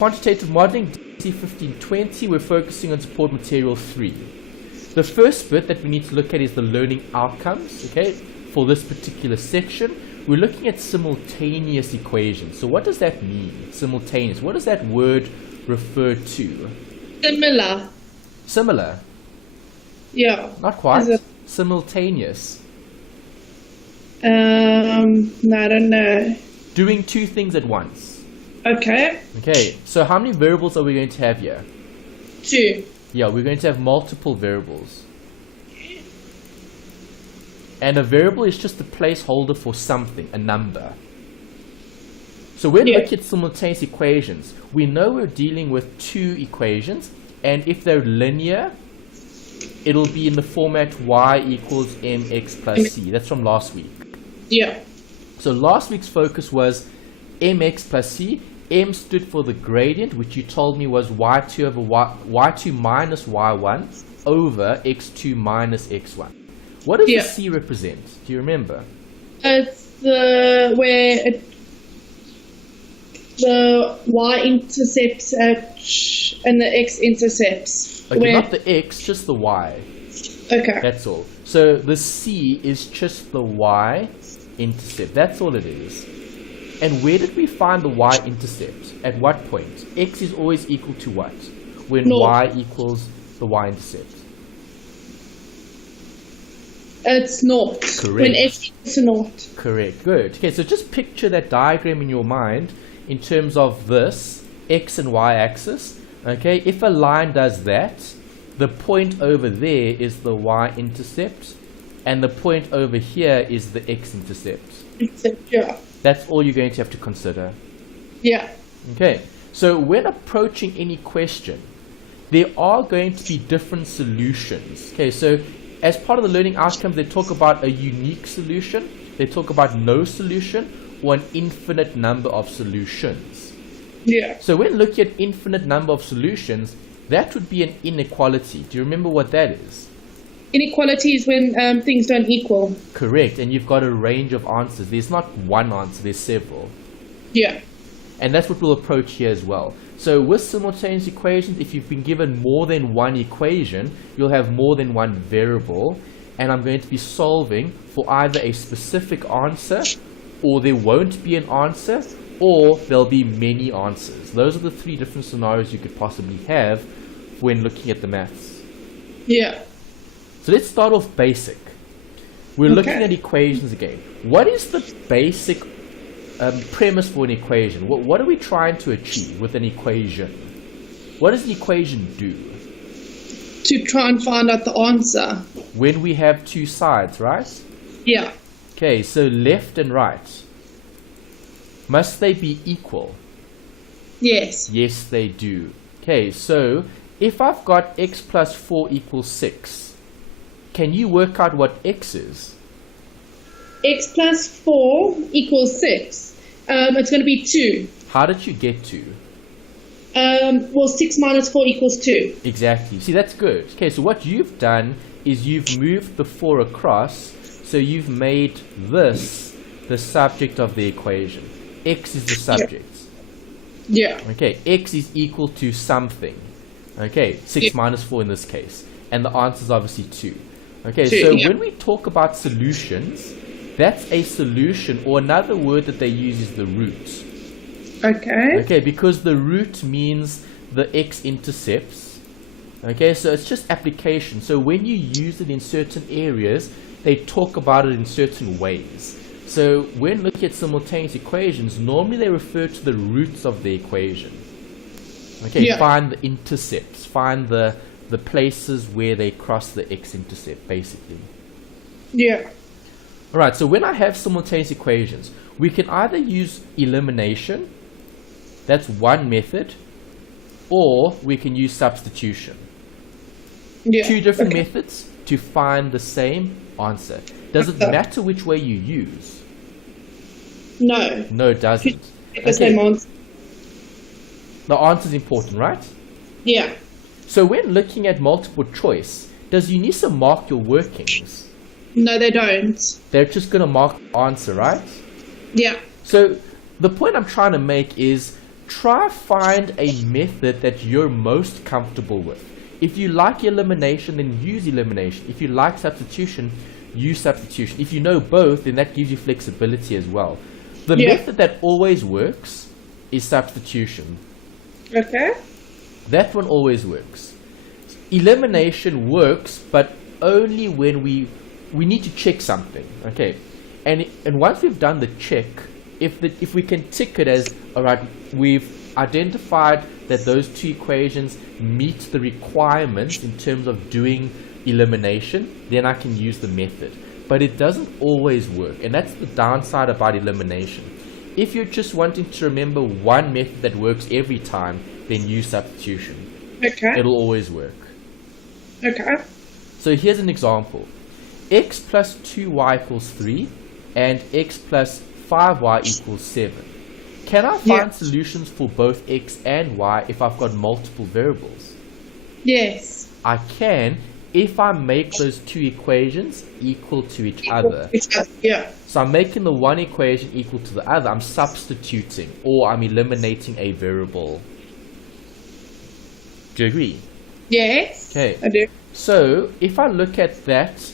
Quantitative modeling, DSC1520, we're focusing on support material 3. The first bit that we need to look at is the learning outcomes, okay, for this particular section. We're looking at simultaneous equations. So what does that mean, simultaneous? What does that word refer to? Similar. Similar? Yeah. Not quite. Simultaneous. No, I don't know. Doing two things at once. Okay. Okay, so how many variables are we going to have here? 2. Yeah, we're going to have multiple variables. And a variable is just a placeholder for something, a number. So when we look at simultaneous equations, we know we're dealing with two equations, and if they're linear, it'll be in the format y equals mx plus c. That's from last week. Yeah. So last week's focus was mx plus c. M stood for the gradient, which you told me was y2 over y2 minus y1 over x2 minus x1. What does the c represent? Do you remember? It's the y intercepts and the x intercepts. Okay, not the x, just the y. Okay. That's all. So the c is just the y intercept. That's all it is. And where did we find the y-intercept? At what point? X is always equal to what? When y equals the y-intercept. It's naught. Correct. When x equals to naught. Correct. Good. Okay, so just picture that diagram in your mind in terms of this x and y axis. Okay, if a line does that, the point over there is the y-intercept, and the point over here is the x-intercept. Yeah. That's all you're going to have to consider. Yeah. Okay, so when approaching any question, there are going to be different solutions. Okay, so as part of the learning outcomes, they talk about a unique solution, they talk about no solution, or an infinite number of solutions. Yeah. So when looking at infinite number of solutions, that would be an inequality. Do you remember what that is? Inequality is when things don't equal. Correct, and you've got a range of answers. There's not one answer, there's several. Yeah. And that's what we'll approach here as well. So with simultaneous equations, if you've been given more than one equation, you'll have more than one variable, and I'm going to be solving for either a specific answer, or there won't be an answer, or there'll be many answers. Those are the three different scenarios you could possibly have when looking at the maths. Yeah. So let's start off basic. We're looking at equations again. What is the basic premise for an equation? What are we trying to achieve with an equation? What does an equation do? To try and find out the answer. When we have two sides, right? Yeah. Okay, so left and right. Must they be equal? Yes. Yes, they do. Okay, so if I've got x plus 4 equals 6, can you work out what x is? X plus 4 equals 6. It's going to be 2. How did you get to? Well, 6 minus 4 equals 2. Exactly. See, that's good. Okay, so what you've done is you've moved the 4 across, so you've made this the subject of the equation. X is the subject. Yeah. Okay, x is equal to something. Okay, 6 minus 4 in this case. And the answer is obviously 2. Okay, so when we talk about solutions, that's a solution, or another word that they use is the root. Okay. Okay, because the root means the x-intercepts. Okay, so it's just application. So when you use it in certain areas, they talk about it in certain ways. So when looking at simultaneous equations, normally they refer to the roots of the equation. Okay, find the intercepts, find the places where they cross the x-intercept, basically. Yeah. Alright, so when I have simultaneous equations, we can either use elimination, that's one method, or we can use substitution. Yeah. Two different methods to find the same answer. Does it matter which way you use? No. No, it doesn't. The same answer. The answer is important, right? Yeah. So when looking at multiple choice, does UNISA mark your workings? No, they don't. They're just going to mark the answer, right? Yeah. So the point I'm trying to make is try find a method that you're most comfortable with. If you like elimination, then use elimination. If you like substitution, use substitution. If you know both, then that gives you flexibility as well. The method that always works is substitution. Okay. That one always works. Elimination works, but only when we need to check something. Okay, and once we've done the check, if we can tick it as, all right, we've identified that those two equations meet the requirements in terms of doing elimination, then I can use the method. But it doesn't always work, and that's the downside about elimination. If you're just wanting to remember one method that works every time, then use substitution. Okay. It'll always work. Okay. So here's an example. X plus 2y equals 3 and x plus 5y equals 7. Can I find solutions for both x and y if I've got multiple variables? Yes. I can if I make those two equations equal to each other. Yeah. So I'm making the one equation equal to the other. I'm substituting, or I'm eliminating a variable. Do you agree? Yes. Okay. I do. So if I look at that,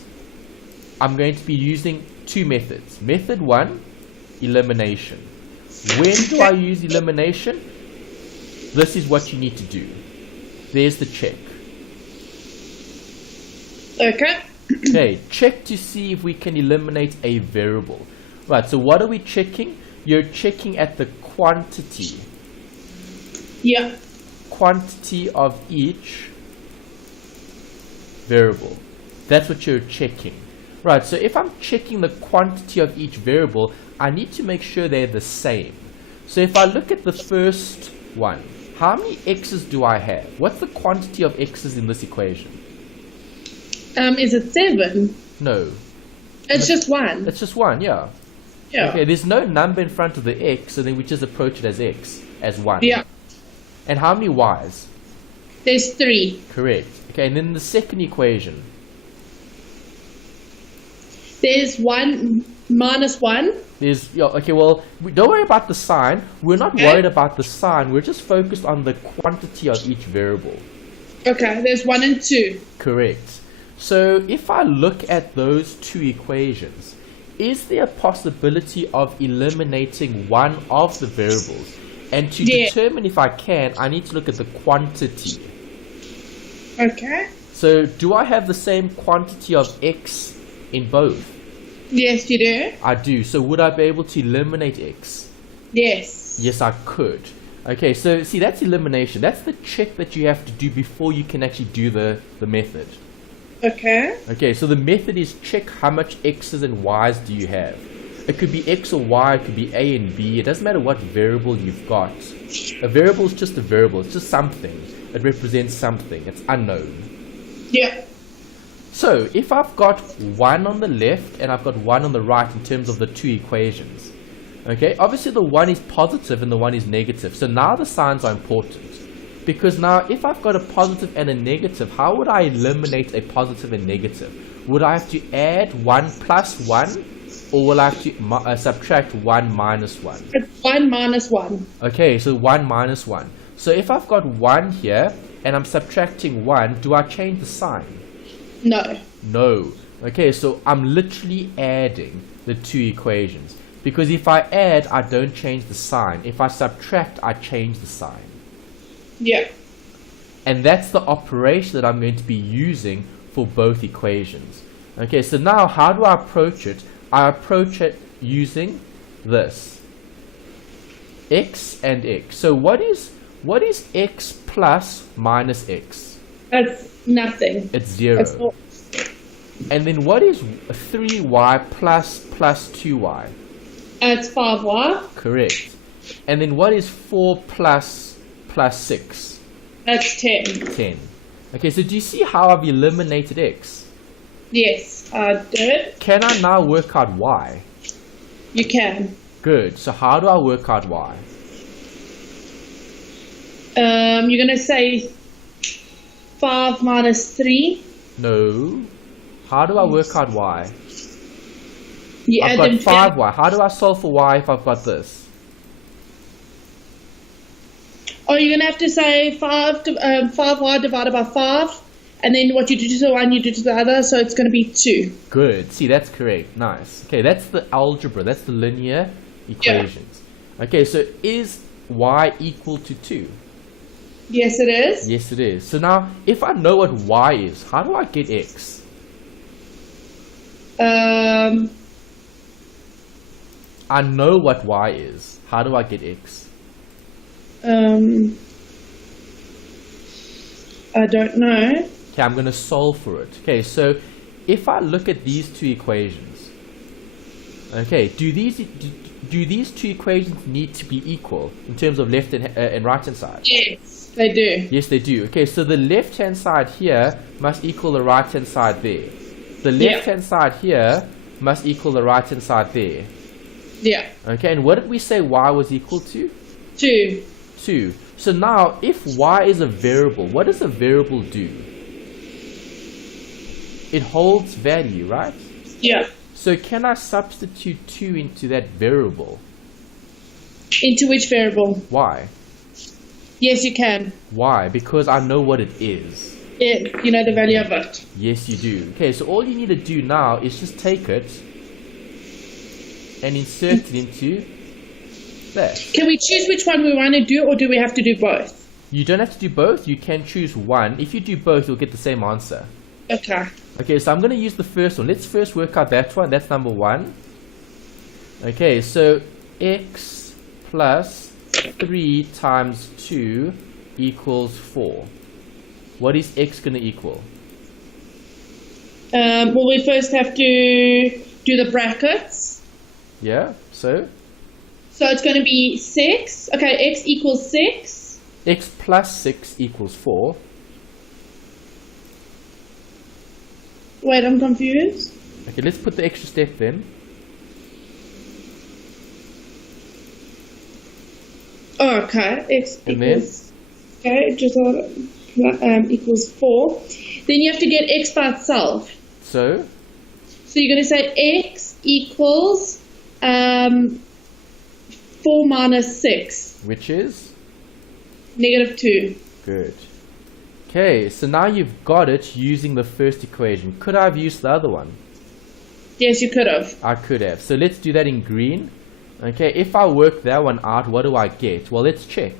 I'm going to be using two methods. Method 1, elimination. When do I use elimination? This is what you need to do. There's the check. Okay. Okay, check to see if we can eliminate a variable. Right, so what are we checking? You're checking at the quantity. Yeah. Quantity of each variable. That's what you're checking. Right, so if I'm checking the quantity of each variable, I need to make sure they're the same. So if I look at the first one, how many x's do I have? What's the quantity of x's in this equation? Is it 7? No. It's just 1. It's just 1, yeah. Yeah. Okay, there's no number in front of the x, so then we just approach it as x, as 1. Yeah. And how many y's? There's 3. Correct. Okay, and then the second equation. There's 1 minus 1. There's, yeah, okay, well, don't worry about the sign. We're not worried about the sign. We're just focused on the quantity of each variable. Okay, there's 1 and 2. Correct. So if I look at those two equations, is there a possibility of eliminating one of the variables? And to determine if I can, I need to look at the quantity. Okay. So do I have the same quantity of x in both? Yes, you do. I do. So would I be able to eliminate x? Yes. Yes, I could. Okay, so see, that's elimination. That's the check that you have to do before you can actually do the method. Okay. Okay, so the method is check how much x's and y's do you have. It could be x or y, it could be a and b. It doesn't matter what variable you've got. A variable is just a variable. It's just something. It represents something. It's unknown. Yeah. So if I've got 1 on the left and I've got 1 on the right in terms of the two equations, okay, obviously the one is positive and the one is negative. So now the signs are important. Because now if I've got a positive and a negative, how would I eliminate a positive and negative? Would I have to add 1 plus 1? Or will I have to subtract 1 minus 1? It's 1 minus 1. Okay, so 1 minus 1. So if I've got 1 here and I'm subtracting 1, do I change the sign? No. No. Okay, so I'm literally adding the two equations. Because if I add, I don't change the sign. If I subtract, I change the sign. Yeah. And that's the operation that I'm going to be using for both equations. Okay, so now how do I approach it? I approach it using this. X and x. So what is x plus minus x? That's nothing. It's 0. It's not. And then what is 3y plus 2y? It's 5y. Correct. And then what is 4 plus 6? That's 10. 10. Okay, so do you see how I've eliminated x? Yes, I did. Can I now work out y? You can. Good. So how do I work out y? You're going to say 5 minus 3. No. How do I work out y? You I've got 5y. How do I solve for y if I've got this? Oh, you're going to have to say 5y divided by 5, and then what you do to the one, you do to the other, so it's going to be 2. Good. See, that's correct. Nice. Okay, that's the algebra. That's the linear equations. Yeah. Okay, so is y equal to 2? Yes, it is. Yes, it is. So now, if I know what y is, how do I get x? I know what y is. How do I get x? I don't know. Okay, I'm going to solve for it. Okay, so if I look at these two equations, okay, do these two equations need to be equal in terms of left and right hand side? Yes, they do. Yes, they do. Okay, so the left hand side here must equal the right hand side there. The left hand side here must equal the right hand side there. Yeah. Okay, and what did we say y was equal to? 2. 2. So now, if y is a variable, what does a variable do? It holds value, right? Yeah. So can I substitute 2 into that variable? Into which variable? Y. Yes, you can. Why? Because I know what it is. Yeah, you know the value of it. Yes, you do. Okay, so all you need to do now is just take it and insert it into that. Can we choose which one we want to do, or do we have to do both? You don't have to do both. You can choose one. If you do both, you'll get the same answer. Okay. Okay, so I'm going to use the first one. Let's first work out that one. That's number 1. Okay, so x plus 3 times 2 equals 4. What is x going to equal? Well, we first have to do the brackets. Yeah, so? So it's going to be 6. Okay, x equals 6. X plus 6 equals 4. Wait, I'm confused. Okay, let's put the extra step then. Oh, okay, x And equals... Okay, just equals 4. Then you have to get x by itself. So you're going to say x equals 4 minus 6. which is? Negative 2. Good. Okay, so now you've got it using the first equation. Could I have used the other one? Yes, you could have. I could have. So let's do that in green. Okay, if I work that one out, what do I get? Well, let's check.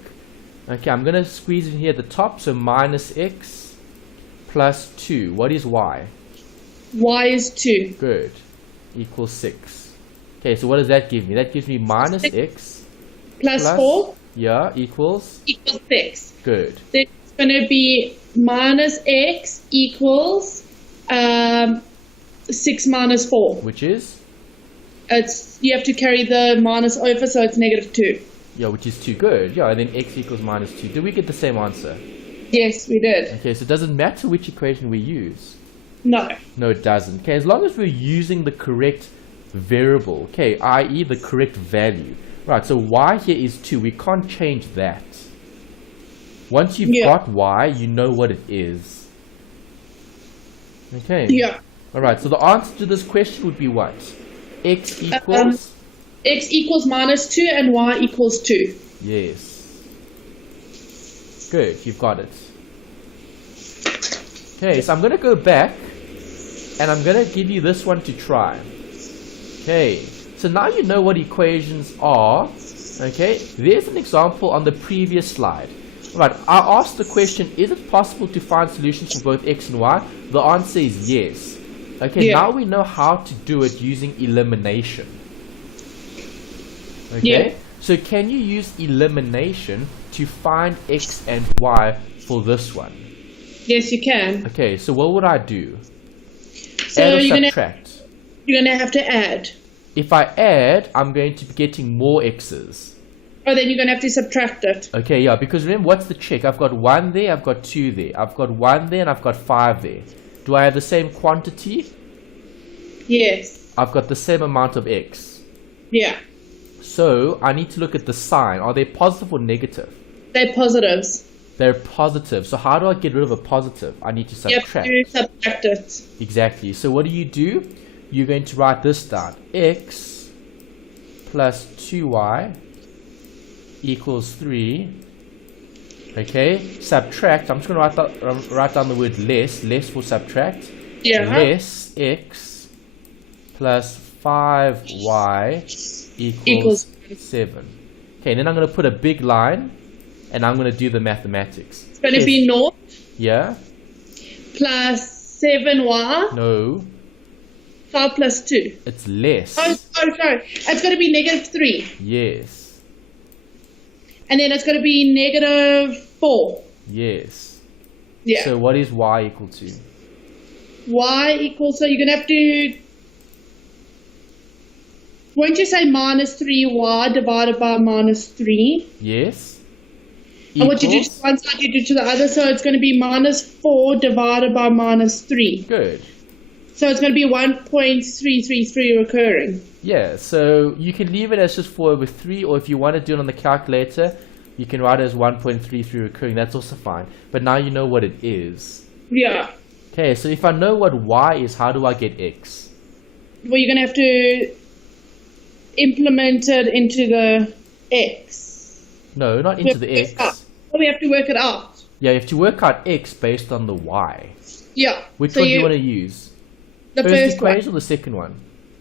Okay, I'm going to squeeze in here at the top. So minus x plus 2. What is y? Y is 2. Good. Equals 6. Okay, so what does that give me? That gives me minus x Plus 4 yeah, equals 6. good. Then it's going to be minus x equals 6 minus 4. Which is? You have to carry the minus over, so it's negative 2. Yeah, which is 2. Good. Yeah, and then x equals minus 2. Did we get the same answer? Yes, we did. Okay, so it doesn't matter which equation we use. No. No, it doesn't. Okay, as long as we're using the correct variable, okay, i.e. the correct value. Right, so y here is 2. We can't change that. Once you've got y, you know what it is. Okay. Yeah. Alright, so the answer to this question would be what? X equals? X equals minus 2 and y equals 2. Yes. Good, you've got it. Okay, so I'm going to go back and I'm going to give you this one to try. Okay, so now you know what equations are. Okay, there's an example on the previous slide. Right, I asked the question, is it possible to find solutions for both x and y? The answer is yes. Okay, now we know how to do it using elimination. Okay, so can you use elimination to find x and y for this one? Yes, you can. Okay, so what would I do? So add or you're subtract? You're going to have to add. If I add, I'm going to be getting more x's. Oh, then you're going to have to subtract it. Okay, yeah, because remember, what's the check? I've got 1 there, I've got 2 there. I've got 1 there, and I've got 5 there. Do I have the same quantity? Yes. I've got the same amount of x. Yeah. So, I need to look at the sign. Are they positive or negative? They're positives. They're positive. So, how do I get rid of a positive? I need to subtract. You have to subtract it. Exactly. So, what do? You're going to write this down. X plus 2y equals 3 Okay, subtract. I'm just going to write down the word less. Less for subtract. Yeah. Less x plus 5y equals 7. Okay, then I'm going to put a big line, and I'm going to do the mathematics. It's going to be 0 Yeah? plus 7y. No. 5 plus 2. It's less. Oh, sorry. It's going to be -3. Yes. And then it's going to be -4. Yes. Yeah. So what is y equal to? Y equals, so you're going to have to, won't you say -3y divided by -3? Yes. And what you do to one side, you do to the other, so it's going to be -4 divided by -3. Good. So it's going to be 1.333 recurring. Yeah, so you can leave it as just 4/3, or if you want to do it on the calculator, you can write it as 1.33 recurring. That's also fine. But now you know what it is. Yeah. Okay, so if I know what y is, how do I get x? Well, you're going to have to implement it into the x. No, not into the x. Well, we have to work it out. Yeah, you have to work out x based on the y. Yeah. Which so one do you want to use? The first first equation one. or the second one?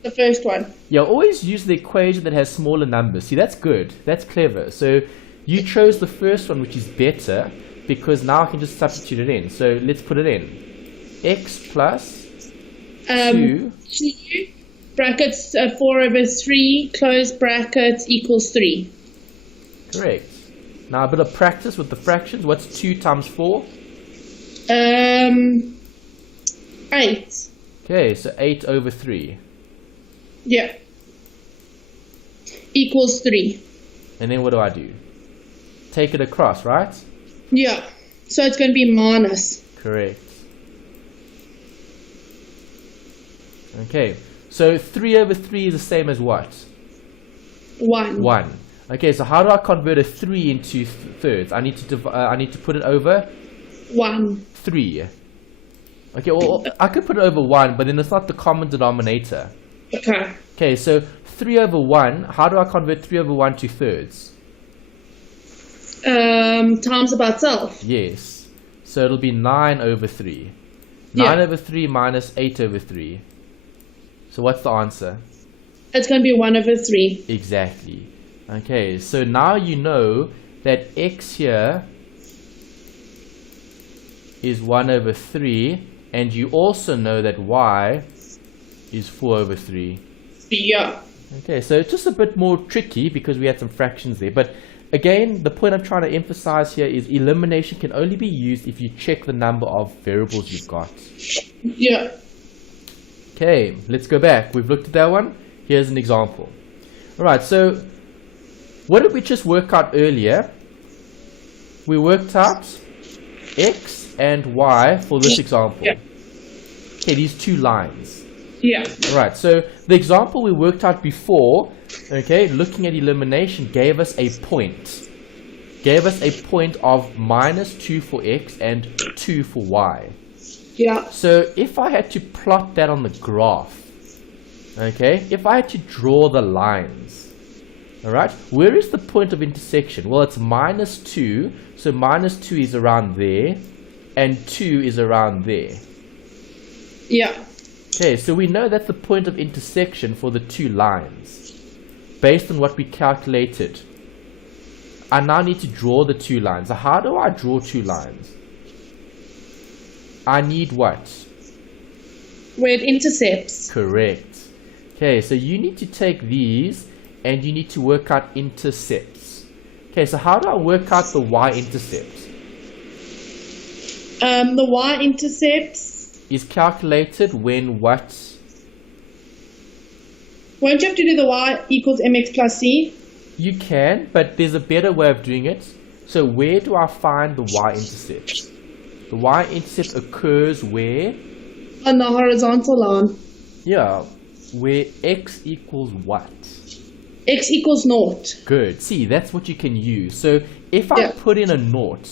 The first one. Yeah, always use the equation that has smaller numbers. See, that's good. That's clever. So you chose the first one, which is better, because now I can just substitute it in. So let's put it in. X plus 2. 2 brackets 4/3 close brackets equals 3. Correct. Now a bit of practice with the fractions. What's 2 times 4? 8. Okay, so 8/3. Yeah. Equals 3. And then what do I do? Take it across, right? Yeah. So it's going to be minus. Correct. Okay, so 3/3 is the same as what? 1. 1. Okay, so how do I convert a 3 into thirds? I need to put it over 1. 3. Okay, well, I could put it over 1, but then it's not the common denominator. Okay. Okay, so 3/1, how do I convert 3/1 to thirds? Times by itself. Yes. So it'll be 9/3. Yeah. 9/3 minus 8/3. So what's the answer? It's going to be 1/3. Exactly. Okay, so now you know that x here is 1/3, and you also know that y is 4/3. Yeah. Okay, so it's just a bit more tricky because we had some fractions there. But again, the point I'm trying to emphasize here is elimination can only be used if you check the number of variables you've got. Yeah. Okay, let's go back. We've looked at that one. Here's an example. Alright, so what did we just work out earlier? We worked out x and y for this example. Yeah. Okay, these two lines. Yeah. Alright, so the example we worked out before, okay, looking at elimination, gave us a point. Gave us a point of -2 for x and 2 for y. Yeah. So if I had to plot that on the graph, okay, if I had to draw the lines, alright, where is the point of intersection? Well, it's -2, so -2 is around there, and 2 is around there. Yeah. Okay, so we know that's the point of intersection for the two lines, based on what we calculated. I now need to draw the two lines. So how do I draw two lines? I need what? Where it intercepts. Correct. Okay, so you need to take these and you need to work out intercepts. Okay, so how do I work out the y-intercept? The y-intercepts Is calculated when what? Won't you have to do the y equals mx plus c? You can, but there's a better way of doing it. So where do I find the y-intercept? The y-intercept occurs where? On the horizontal line. Yeah, where x equals what? X equals 0. Good. See, that's what you can use. So if I Yeah. put in a naught,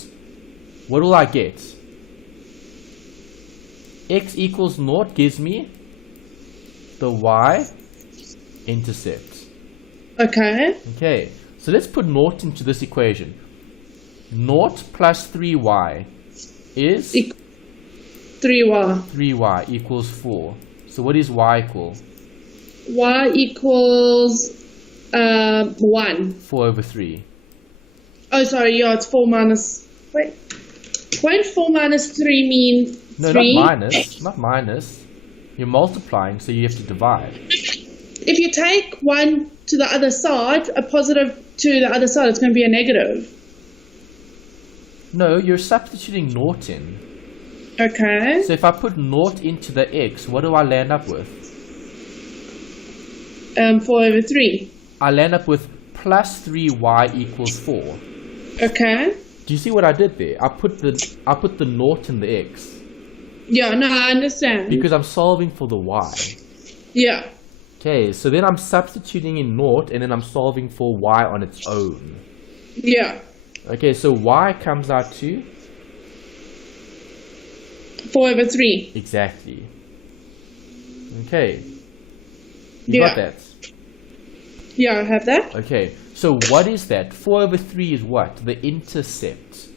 what will I get? X equals 0 gives me the y-intercept. Okay. Okay, so let's put 0 into this equation. 0 plus 3y is 3y. 3y equals 4. So what is y equal? Y equals 1. 4 over 3. Oh, sorry, yeah, it's 4 minus... Wait. Won't 4 minus 3 mean 3? No, not minus. Not minus. You're multiplying, so you have to divide. If you take 1 to the other side, a positive to the other side, it's going to be a negative. No, you're substituting 0 in. Okay. So if I put 0 into the x, what do I land up with? 4 over 3. I land up with plus 3y equals 4. Okay. Do you see what I did there? I put the 0 in the x. Yeah, no, I understand. Because I'm solving for the y. Yeah. Okay, so then I'm substituting in 0 and then I'm solving for y on its own. Yeah. Okay, so y comes out to? 4 over 3. Exactly. Okay. You Yeah. got that? Yeah, I have that. Okay, so what is that? 4 over 3 is what? The intercept.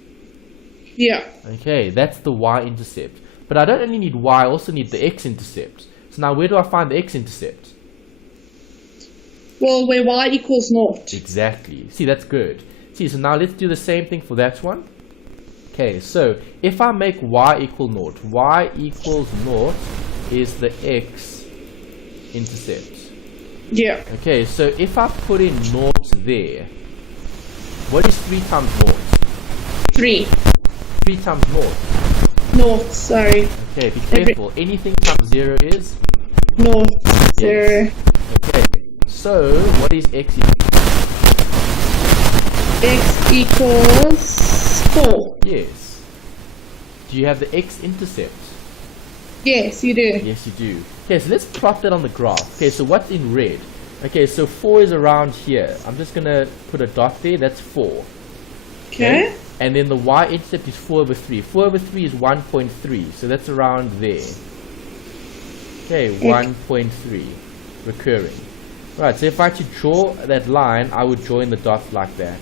Yeah. Okay, that's the y-intercept. But I don't only need y, I also need the x-intercept. So now where do I find the x-intercept? Well, where y equals 0. Exactly. See, that's good. See, so now let's do the same thing for that one. Okay, so if I make y equal 0, y equals 0 is the x-intercept. Yeah. Okay, so if I put in 0 there, what is 3 times 0? 3. 3 times 0. 0, sorry. Okay, be careful. Anything times 0 is? 0, 0. Okay, so what is x equal? X equals 4. Yes. Do you have the x-intercept? Yes, you do. Yes, you do. Okay, so let's plot that on the graph. Okay, so what's in red? Okay, so 4 is around here. I'm just going to put a dot there. That's 4. Okay. And then the y-intercept is 4 over 3. 4 over 3 is 1.3. So that's around there. Okay, 1.3. Recurring. Right, so if I had to draw that line, I would join the dots like that.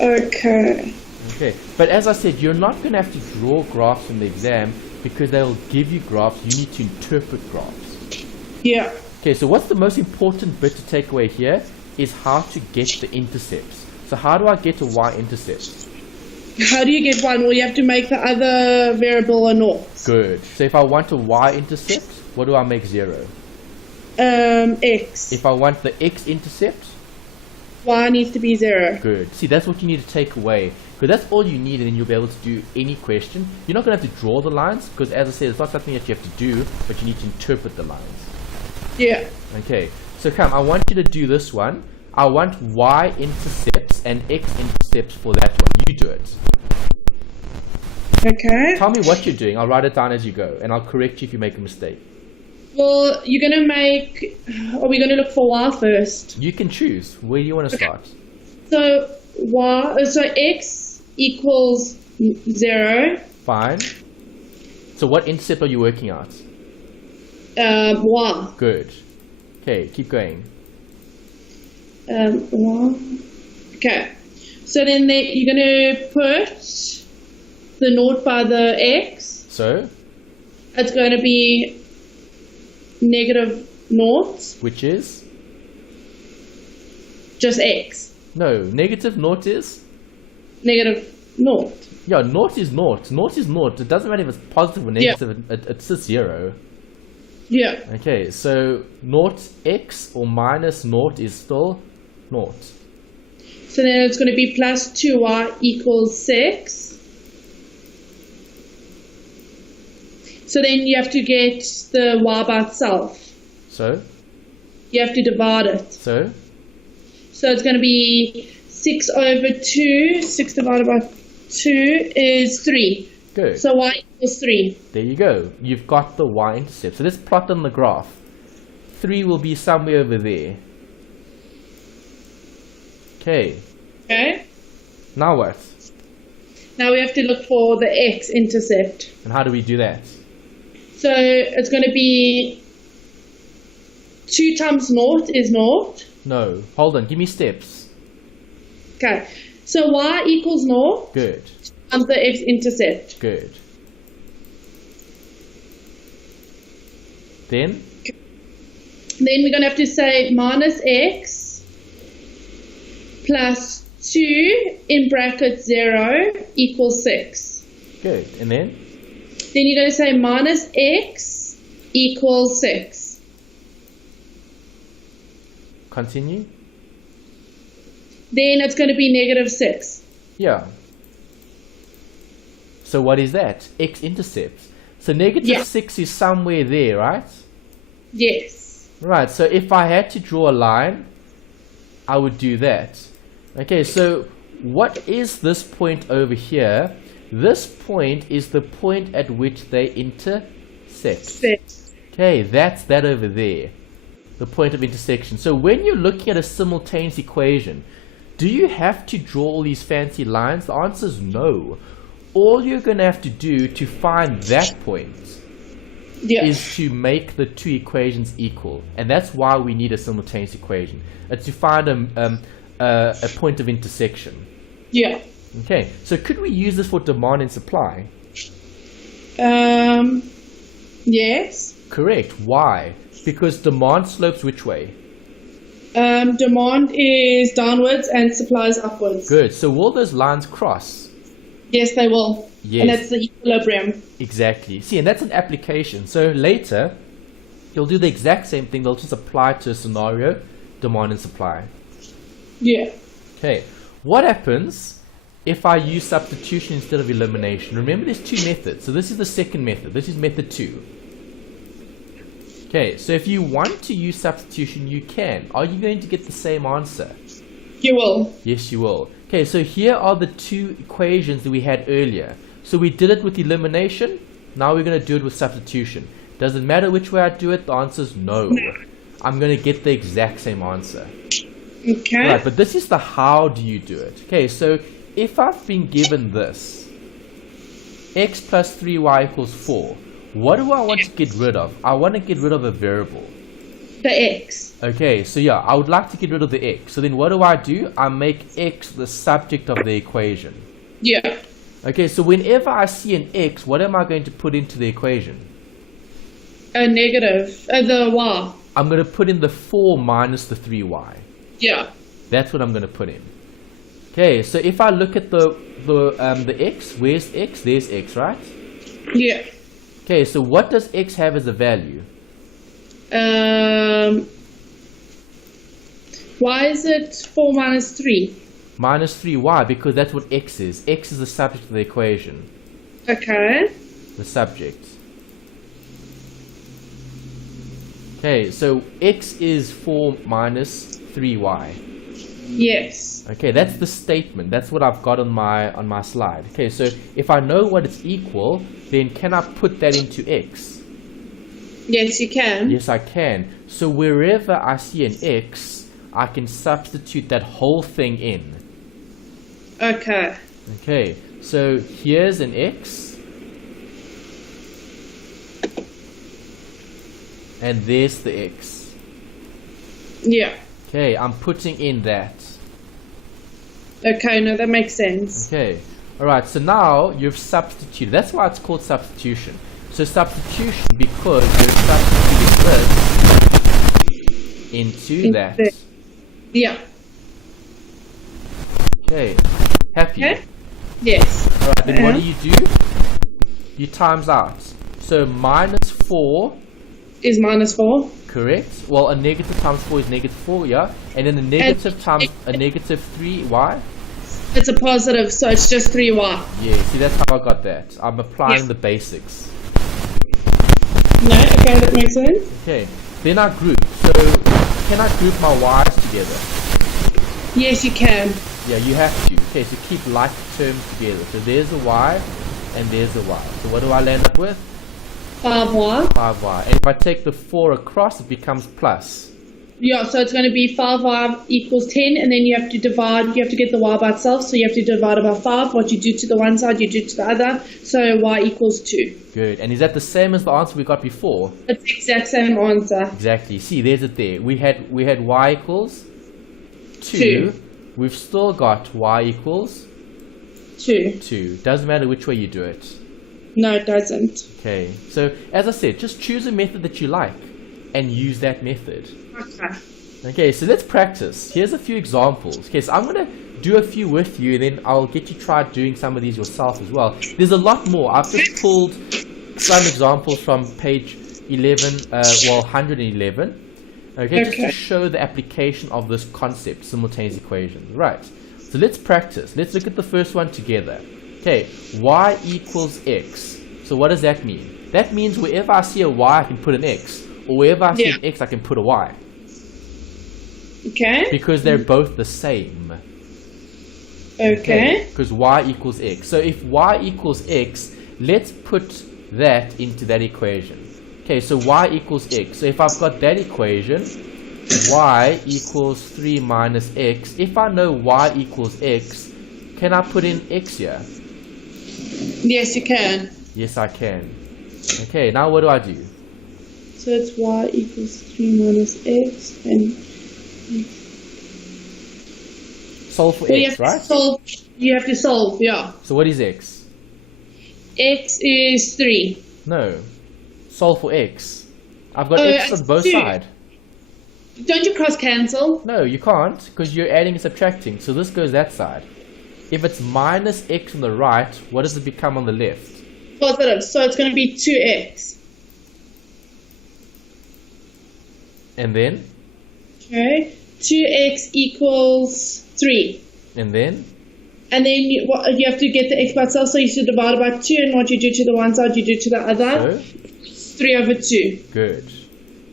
Okay. Okay, but as I said, you're not going to have to draw graphs in the exam because they'll give you graphs. You need to interpret graphs. Yeah. Okay, so what's the most important bit to take away here is how to get the intercepts. So how do I get a y-intercept? How do you get 1? Well, you have to make the other variable a 0. Good. So if I want a y-intercept, what do I make 0? X. If I want the x-intercept? Y needs to be 0. Good. See, that's what you need to take away. Because that's all you need and then you'll be able to do any question. You're not going to have to draw the lines because, as I said, it's not something that you have to do, but you need to interpret the lines. Yeah. Okay, so come, I want you to do this one. I want y-intercepts and x-intercepts for that one. You do it. Okay. Tell me what you're doing. I'll write it down as you go, and I'll correct you if you make a mistake. Well, you're going to make... Are we going to look for y first? You can choose. Where do you want to start? So, so x equals 0. Fine. So what intercept are you working out? Y. Good. Okay, keep going. Y. Okay. So then you're going to put the 0 by the x. So? It's going to be negative 0. Which is? Just x. No, negative 0 is? Negative 0. Yeah, 0 is 0. 0 is 0. It doesn't matter if it's positive or negative. Yeah. It's just 0. Yeah. Okay, so 0x or minus 0 is still 0. So then it's going to be plus 2y equals 6. So then you have to get the y by itself. So? You have to divide it. So it's going to be 6 over 2. 6 divided by 2 is 3. Good. So y equals 3. There you go. You've got the y-intercept. So let's plot on the graph. 3 will be somewhere over there. Okay. Okay. Now what? Now we have to look for the x-intercept. And how do we do that? So it's going to be 2 times 0 is 0. No. Hold on. Give me steps. Okay. So y equals 0. Good. The x-intercept. Good. Then Then we're going to have to say minus x plus 2 in brackets 0 equals 6. good. And then Then you're going to say minus x equals 6. continue. Then it's going to be negative 6. Yeah. So what is that? X-intercepts. So negative Yeah. 6 is somewhere there, right? Yes. Right, so if I had to draw a line, I would do that. Okay, so what is this point over here? This point is the point at which they intersect. 6. Okay, that's that over there. The point of intersection. So when you're looking at a simultaneous equation, do you have to draw all these fancy lines? The answer is no. All you're going to have to do to find that point Yeah. is to make the two equations equal. And that's why we need a simultaneous equation. It's to find a point of intersection. Yeah. Okay, so could we use this for demand and supply? Yes. Correct. Why? Because demand slopes which way? Demand is downwards and supply is upwards. Good. So will those lines cross? Yes, they will. Yes. And that's the equilibrium. Exactly. See, and that's an application. So later, you'll do the exact same thing. They'll just apply to a scenario, demand and supply. Yeah. Okay. What happens if I use substitution instead of elimination? Remember, there's two methods. So this is the second method. This is method 2. Okay. So if you want to use substitution, you can. Are you going to get the same answer? You will. Yes, you will. Okay, so here are the two equations that we had earlier. So we did it with elimination. Now we're going to do it with substitution. Does it matter which way I do it? The answer is no. I'm going to get the exact same answer. Okay. Right, but this is the how do you do it. Okay, so if I've been given this, x plus 3y equals 4, what do I want to get rid of? I want to get rid of a variable. The x. Okay, so yeah, I would like to get rid of the x. So then what do? I make x the subject of the equation. Yeah. Okay, so whenever I see an x, what am I going to put into the equation? A negative. The y. I'm going to put in the 4 minus the 3y. Yeah. That's what I'm going to put in. Okay, so if I look at the x, where's x? There's x, right? Yeah. Okay, so what does x have as a value? Why is it 4 minus 3? Minus 3y, because that's what x is. X is the subject of the equation. Okay. The subject. Okay, so x is 4 minus 3y. Yes. Okay, that's the statement. That's what I've got on my slide. Okay, so if I know what it's equal, then can I put that into x? Yes, you can. Yes, I can. So wherever I see an x, I can substitute that whole thing in. Okay. Okay, so here's an x. And there's the x. Yeah. Okay, I'm putting in that. Okay, no, that makes sense. Okay, alright, so now you've substituted. That's why it's called substitution. So substitution because you're substituting this into that. Yeah. Okay, happy? Okay. Yes. Alright, then what do? You times out. So minus 4 is minus 4. Correct. Well, a negative times 4 is negative 4, yeah? And then a negative times a negative 3, why? It's a positive, so it's just 3y. Yeah, see, that's how I got that. I'm applying the basics. No, okay, that makes sense. Okay, then I group. So, can I group my y's together? Yes, you can. Yeah, you have to. Okay, so keep like terms together. So there's a y, and there's a y. So what do I land up with? 5y. 5y. And if I take the 4 across, it becomes plus. Yeah, so it's going to be 5y equals 10, and then you have to divide, you have to get the y by itself, so you have to divide it by 5. What you do to the one side, you do to the other, so y equals 2. Good. And is that the same as the answer we got before? It's the exact same answer. Exactly. See, there's it there. We had y equals 2. we've still got y equals 2. 2. Doesn't matter which way you do it. No, it doesn't. Okay, so as I said, just choose a method that you like and use that method. Okay. Okay, so let's practice. Here's a few examples. Okay, so I'm going to do a few with you, and then I'll get you try doing some of these yourself as well. There's a lot more. I've just pulled some examples from page 111. Okay, just to show the application of this concept, simultaneous equations. Right, so let's practice. Let's look at the first one together. Okay, y equals x. So what does that mean? That means wherever I see a y, I can put an x. Or wherever I see an x, I can put a y. Okay. Because they're both the same. Okay. Because y equals x. So if y equals x, let's put that into that equation. Okay, so y equals x. So if I've got that equation, y equals 3 minus x. If I know y equals x, can I put in x here? Yes, you can. Yes, I can. Okay, now what do I do? So it's y equals 3 minus x and... Solve for x, right? You have to solve, yeah. So what is x? X is 3. No. Solve for x. I've got x on both sides. Don't you cross cancel? No, you can't, because you're adding and subtracting. So this goes that side. If it's minus x on the right, what does it become on the left? Positive. So it's going to be 2x. And then? Okay. 2x equals 3. And then? And then you have to get the x by itself, so you should divide it by 2, and what you do to the one side, you do to the other. So? 3 over 2. Good.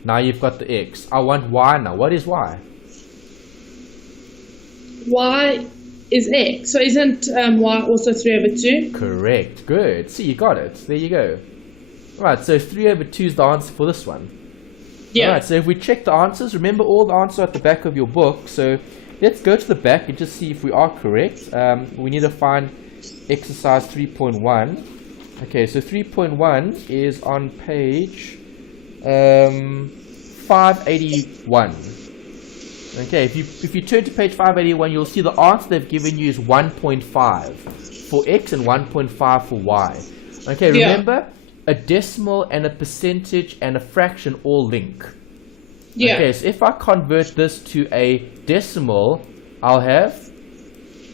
Now you've got the x. I want y now. What is y? Y is x. So isn't y also 3 over 2? Correct. Good. See, you got it. There you go. Alright, so 3 over 2 is the answer for this one. Yeah. Alright, so if we check the answers, remember all the answers are at the back of your book. So let's go to the back and just see if we are correct. We need to find exercise 3.1. Okay, so 3.1 is on page 581. Okay, if you turn to page 581, you'll see the answer they've given you is 1.5 for x and 1.5 for y. Okay, remember, a decimal and a percentage and a fraction all link. Yeah. Okay, so if I convert this to a decimal, I'll have?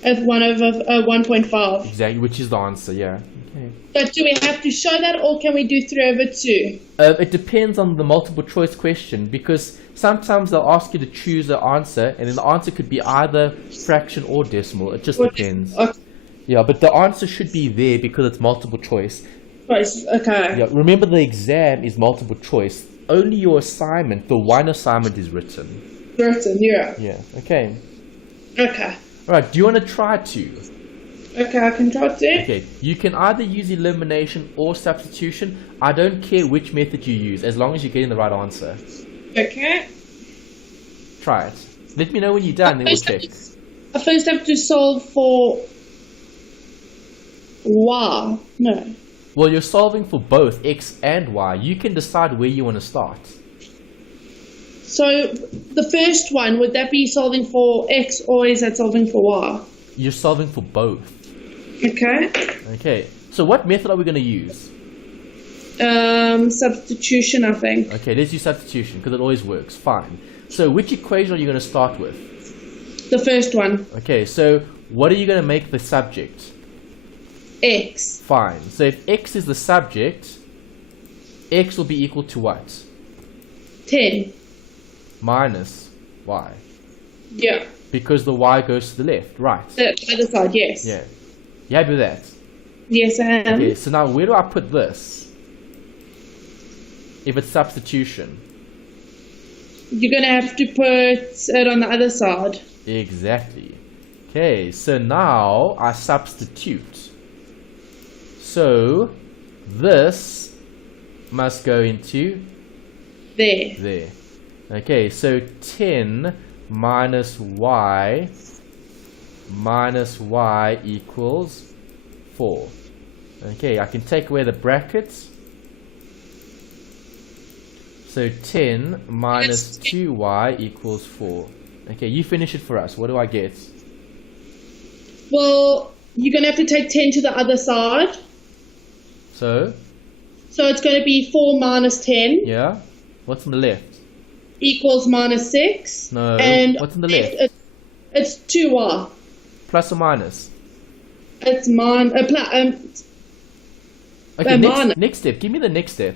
As 1 over 1.5. Exactly, which is the answer, yeah. Okay. But do we have to show that, or can we do 3 over 2? It depends on the multiple choice question, because sometimes they'll ask you to choose an answer, and then the answer could be either fraction or decimal. It just depends. Okay. Yeah, but the answer should be there because it's multiple choice. Okay. Yeah, remember the exam is multiple choice. Only your assignment, the one assignment, is written. Written, yeah. Yeah, okay. Okay. Alright, do you want to try to? Okay, I can try to. Okay, you can either use elimination or substitution. I don't care which method you use, as long as you're getting the right answer. Okay. Try it. Let me know when you're done, then we'll check. I first have to solve for y. No. Well, you're solving for both x and y. You can decide where you want to start. So, the first one, would that be solving for x, or is that solving for y? You're solving for both. Okay. Okay, so what method are we going to use? Substitution, I think. Okay, let's use substitution, because it always works. Fine. So, which equation are you going to start with? The first one. Okay, so what are you going to make the subject? X. Fine. So if x is the subject, x will be equal to what? 10. Minus y. Yeah. Because the y goes to the left, right? The other side, yes. Yeah. You happy with that? Yes, I am. Okay, so now where do I put this? If it's substitution. You're going to have to put it on the other side. Exactly. Okay, so now I substitute. So this must go into there. Okay, so 10 minus y equals 4. Okay, I can take away the brackets. So 10 minus 2y equals 4. Okay, you finish it for us. What do I get? Well, you're going to have to take 10 to the other side. So it's going to be 4 minus 10 yeah, what's on the left? equals minus 6. No, And what's on the left? It's 2y. Plus or minus? It's Okay, minus. next step. Give me the next step.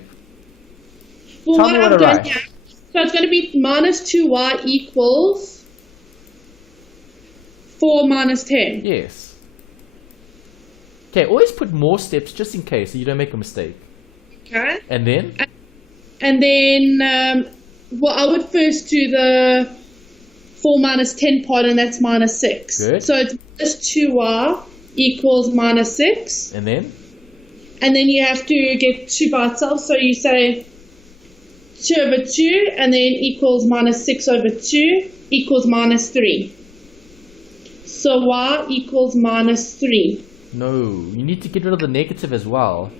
Well, Tell what me what I've to done write. here, so it's going to be minus 2y equals 4 minus 10. Yes. Okay, always put more steps just in case so you don't make a mistake. Okay. And then? And then, I would first do the 4 minus 10 part, and that's minus 6. Good. So it's minus 2y equals minus 6. And then? And then you have to get 2 by itself. So you say 2 over 2, and then equals minus 6 over 2 equals minus 3. So y equals minus 3. No, you need to get rid of the negative as well.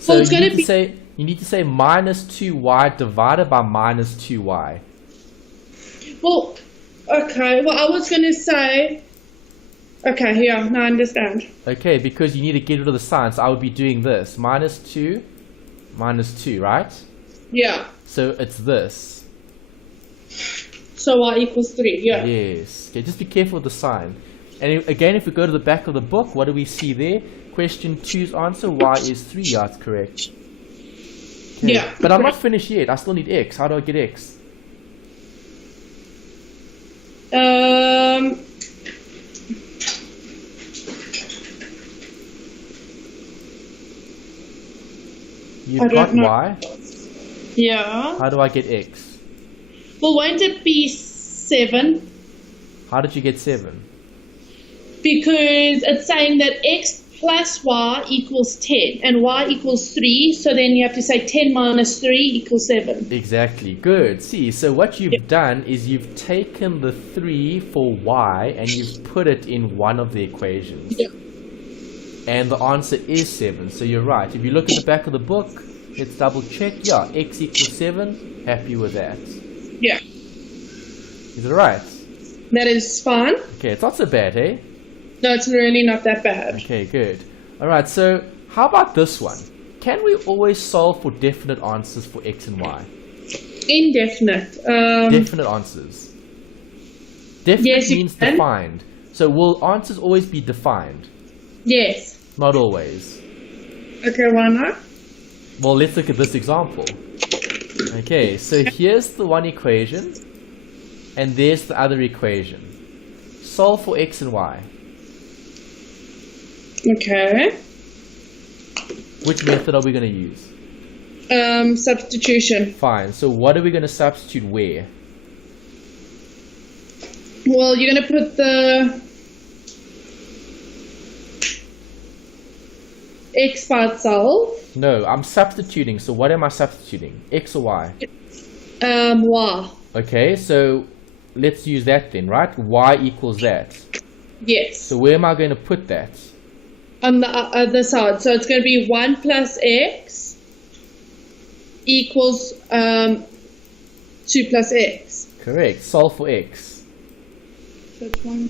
So Well, it's you gonna need be- to say minus 2y divided by minus 2y. Well, okay. Well, I was going to say... Okay, yeah, now I understand. Okay, because you need to get rid of the sign, so I would be doing this. Minus 2, right? Yeah. So it's this. So y equals 3, yeah. Yes. Okay, just be careful with the sign. And again, if we go to the back of the book, what do we see there? Question 2's answer, y is 3. Yeah, that's correct. Okay. Yeah. But I'm not finished yet. I still need x. How do I get x? I You've got don't know. y. Yeah. How do I get x? Well, won't it be 7? How did you get 7? Because it's saying that x plus y equals 10 and y equals 3. So then you have to say 10 minus 3 equals 7. Exactly. Good. See, so what you've done is you've taken the 3 for y and you've put it in one of the equations. Yeah. And the answer is 7. So you're right. If you look at the back of the book, let's double check. Yeah, x equals 7. Happy with that. Yeah. Is it right? That is fine. Okay, it's not so bad, eh? No, it's really not that bad. Okay, good. Alright, so how about this one? Can we always solve for definite answers for x and y? Indefinite. Definite answers. Definite Yes, you means can. defined. So will answers always be defined? Yes. Not always. Okay, why not? Well, let's look at this example. Okay, so here's the one equation, and there's the other equation. Solve for x and y. Okay. Which method are we going to use? Substitution. Fine, so what are we going to substitute where? Well, you're going to put the x by itself. No, I'm substituting, so what am I substituting? X or y? Y. Okay, so let's use that then, right? Y equals that. Yes. So where am I going to put that? On the other side. So it's going to be 1 plus x equals 2 plus x. Correct, solve for x. So it's 1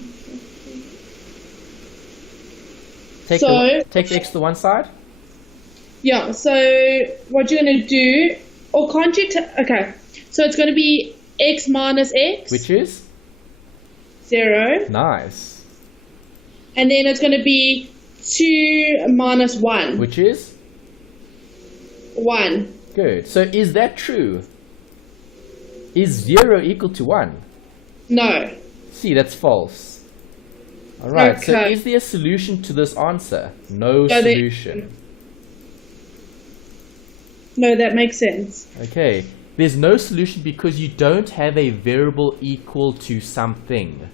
Take, So- take the x to one side. Yeah, so what you're going to do, or can't you, okay, so it's going to be x minus x, Which is? 0, Nice. and then it's going to be 2 minus 1, Which is? 1. Good. So is that true? Is 0 equal to 1? No. See, that's false. Alright, so Okay. is there a solution to this answer? No there- solution. No, that makes sense. Okay, there's no solution because you don't have a variable equal to something.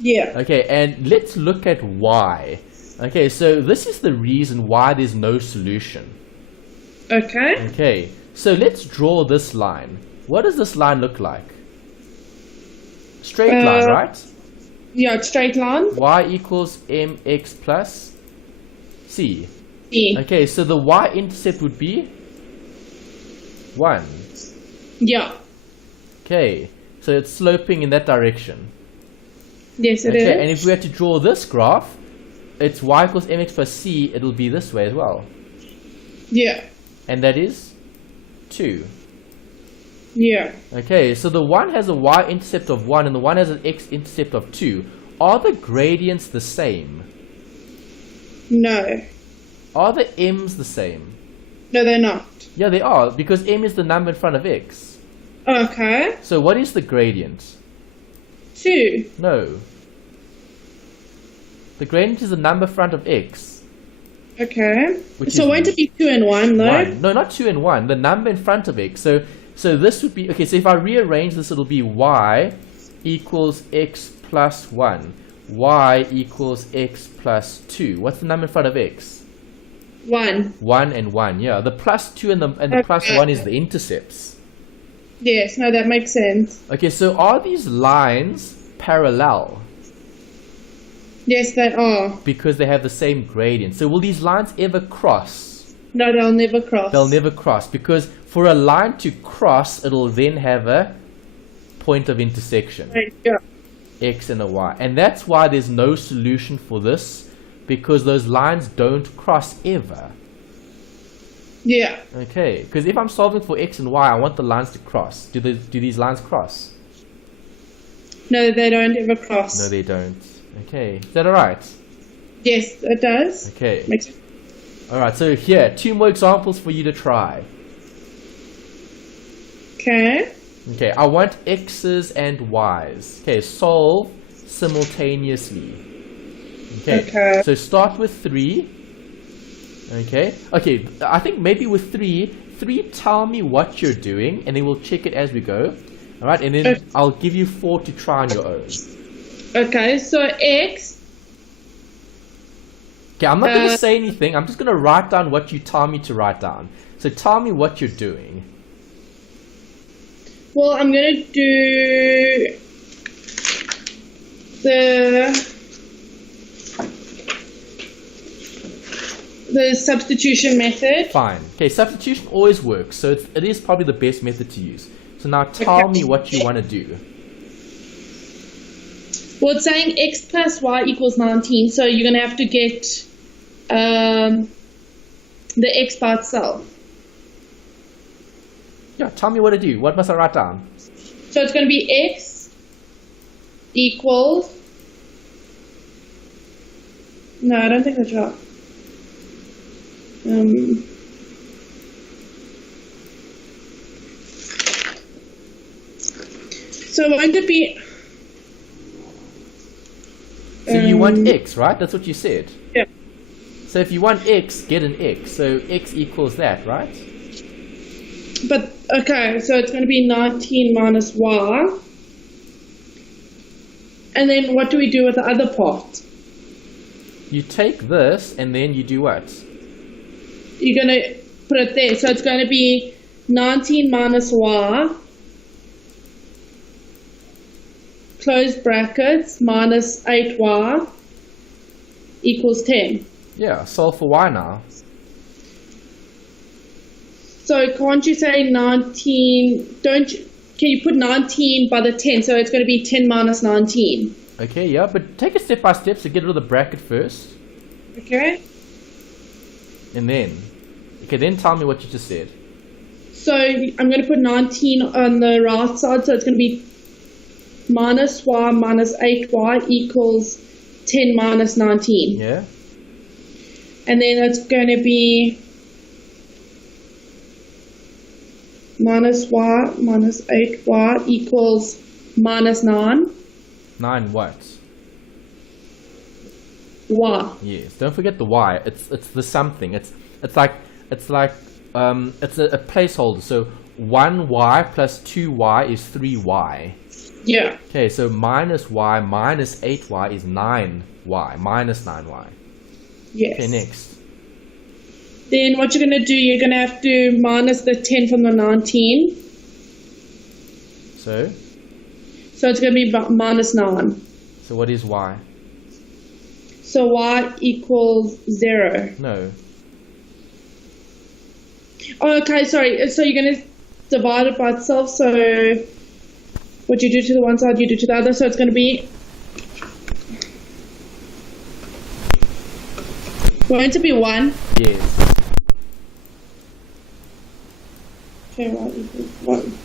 Yeah. Okay, and let's look at why. Okay, so this is the reason why there's no solution. Okay. Okay, so let's draw this line. What does this line look like? Straight line, right? Yeah, it's straight line. Y equals mx plus c. E. Okay, so the y-intercept would be 1. Yeah. Okay, so it's sloping in that direction. Yes, it is. Okay, and if we had to draw this graph, it's y equals mx plus c, it'll be this way as well. Yeah. And that is 2. Yeah. Okay, so the one has a y-intercept of 1 and the one has an x-intercept of 2. Are the gradients the same? No. Are the m's the same? No, they're not. Yeah, they are, because m is the number in front of x. Okay. So what is the gradient? 2. No. The gradient is the number in front of x. Okay. Which So is won't it be 2 and 1, though? 1. No, not 2 and 1. The number in front of x. So this would be, okay, so if I rearrange this, it'll be y equals x plus 1. Y equals x plus 2. What's the number in front of x? 1. 1 and 1, yeah. The plus 2 and the plus 1 is the intercepts. Yes, no, that makes sense. Okay, so are these lines parallel? Yes, they are. Because they have the same gradient. So will these lines ever cross? No, they'll never cross. They'll never cross, because for a line to cross, it'll then have a point of intersection. Yeah. X and a y. And that's why there's no solution for this, because those lines don't cross ever. Yeah. Okay, because if I'm solving for x and y, I want the lines to cross. Do these lines cross? No, they don't ever cross. No, they don't. Okay, is that alright? Yes, it does. Okay. Makes sense. Alright, so here, 2 more examples for you to try. Okay. Okay, I want x's and y's. Okay, solve simultaneously. Okay. So start with 3. Okay. Okay, I think maybe with 3, tell me what you're doing, and then we'll check it as we go. Alright, and then I'll give you 4 to try on your own. Okay, so x. Okay, I'm not going to say anything. I'm just going to write down what you tell me to write down. So tell me what you're doing. Well, I'm going to do the substitution method. Fine. Okay, substitution always works, so it is probably the best method to use. So now tell me what you want to do. Well, it's saying x plus y equals 19, so you're going to have to get the x by itself. Yeah, tell me what to do. What must I write down? So it's going to be x equals... No, I don't think that's right. So won't it be... So you want x, right? That's what you said. Yeah. So if you want x, get an x. So x equals that, right? But, okay, so it's going to be 19 minus y. And then what do we do with the other part? You take this and then you do what? You're going to put it there. So it's going to be 19 minus y, close brackets, minus 8y equals 10. Yeah, solve for y now. So can't you say 19, can you put 19 by the 10, so it's going to be 10 minus 19. Okay, yeah, but take it step by step, so get rid of the bracket first. Okay. And then, okay, then tell me what you just said. So I'm going to put 19 on the right side, so it's going to be minus y minus 8y equals 10 minus 19. Yeah. And then it's going to be minus y minus 8y equals minus 9. 9 what? Y. Yes. Don't forget the y. It's the something. It's a placeholder. So 1y plus 2y is 3y. Yeah. Okay, so minus y minus 8y is 9y minus 9y. Yes. Okay, next. Then what you're going to do, you're going to have to minus the 10 from the 19. So So it's going to be minus 9. So what is y? So y equals 0. No. Oh, okay, sorry. So you're going to divide it by itself. So what you do to the one side, you do to the other. So it's going to be Won't it be 1? Yes. Okay, y equals 1.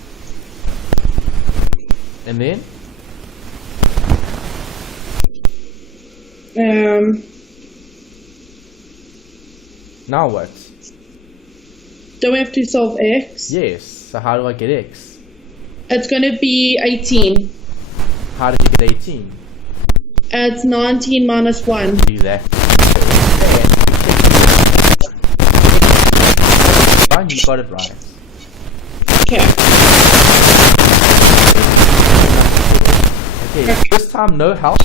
And then? Now what? Don't we have to solve x? Yes. So how do I get x? It's going to be 18. How did you get 18? It's 19 minus 1. Exactly. Fine, you got it right. Okay. Okay, this time no help.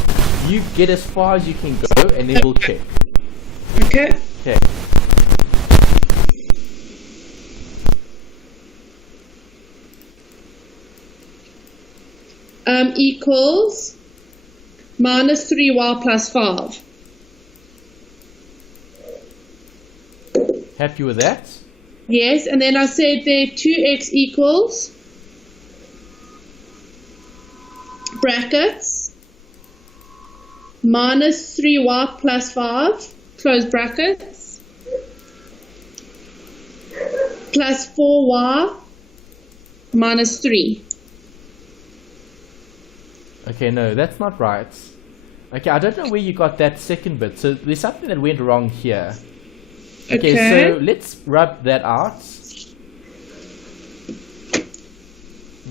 You get as far as you can go and then we'll check. Okay. Okay. Equals minus 3y plus 5. Happy with that? Yes, and then I said there 2x equals brackets minus 3y plus 5, close brackets, plus 4y minus 3. Okay, no, that's not right. Okay, I don't know where you got that second bit. So there's something that went wrong here. Okay, so let's rub that out.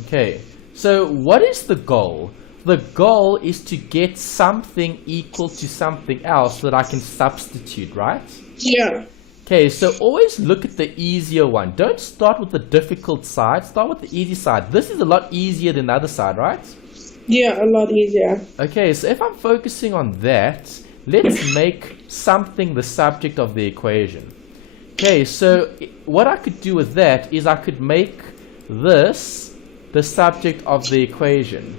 Okay, so what is the goal? The goal is to get something equal to something else so that I can substitute, right? Yeah. Okay, so always look at the easier one. Don't start with the difficult side. Start with the easy side. This is a lot easier than the other side, right? Yeah, a lot easier. Okay, so if I'm focusing on that, let's make something the subject of the equation. Okay, so what I could do with that is I could make this the subject of the equation.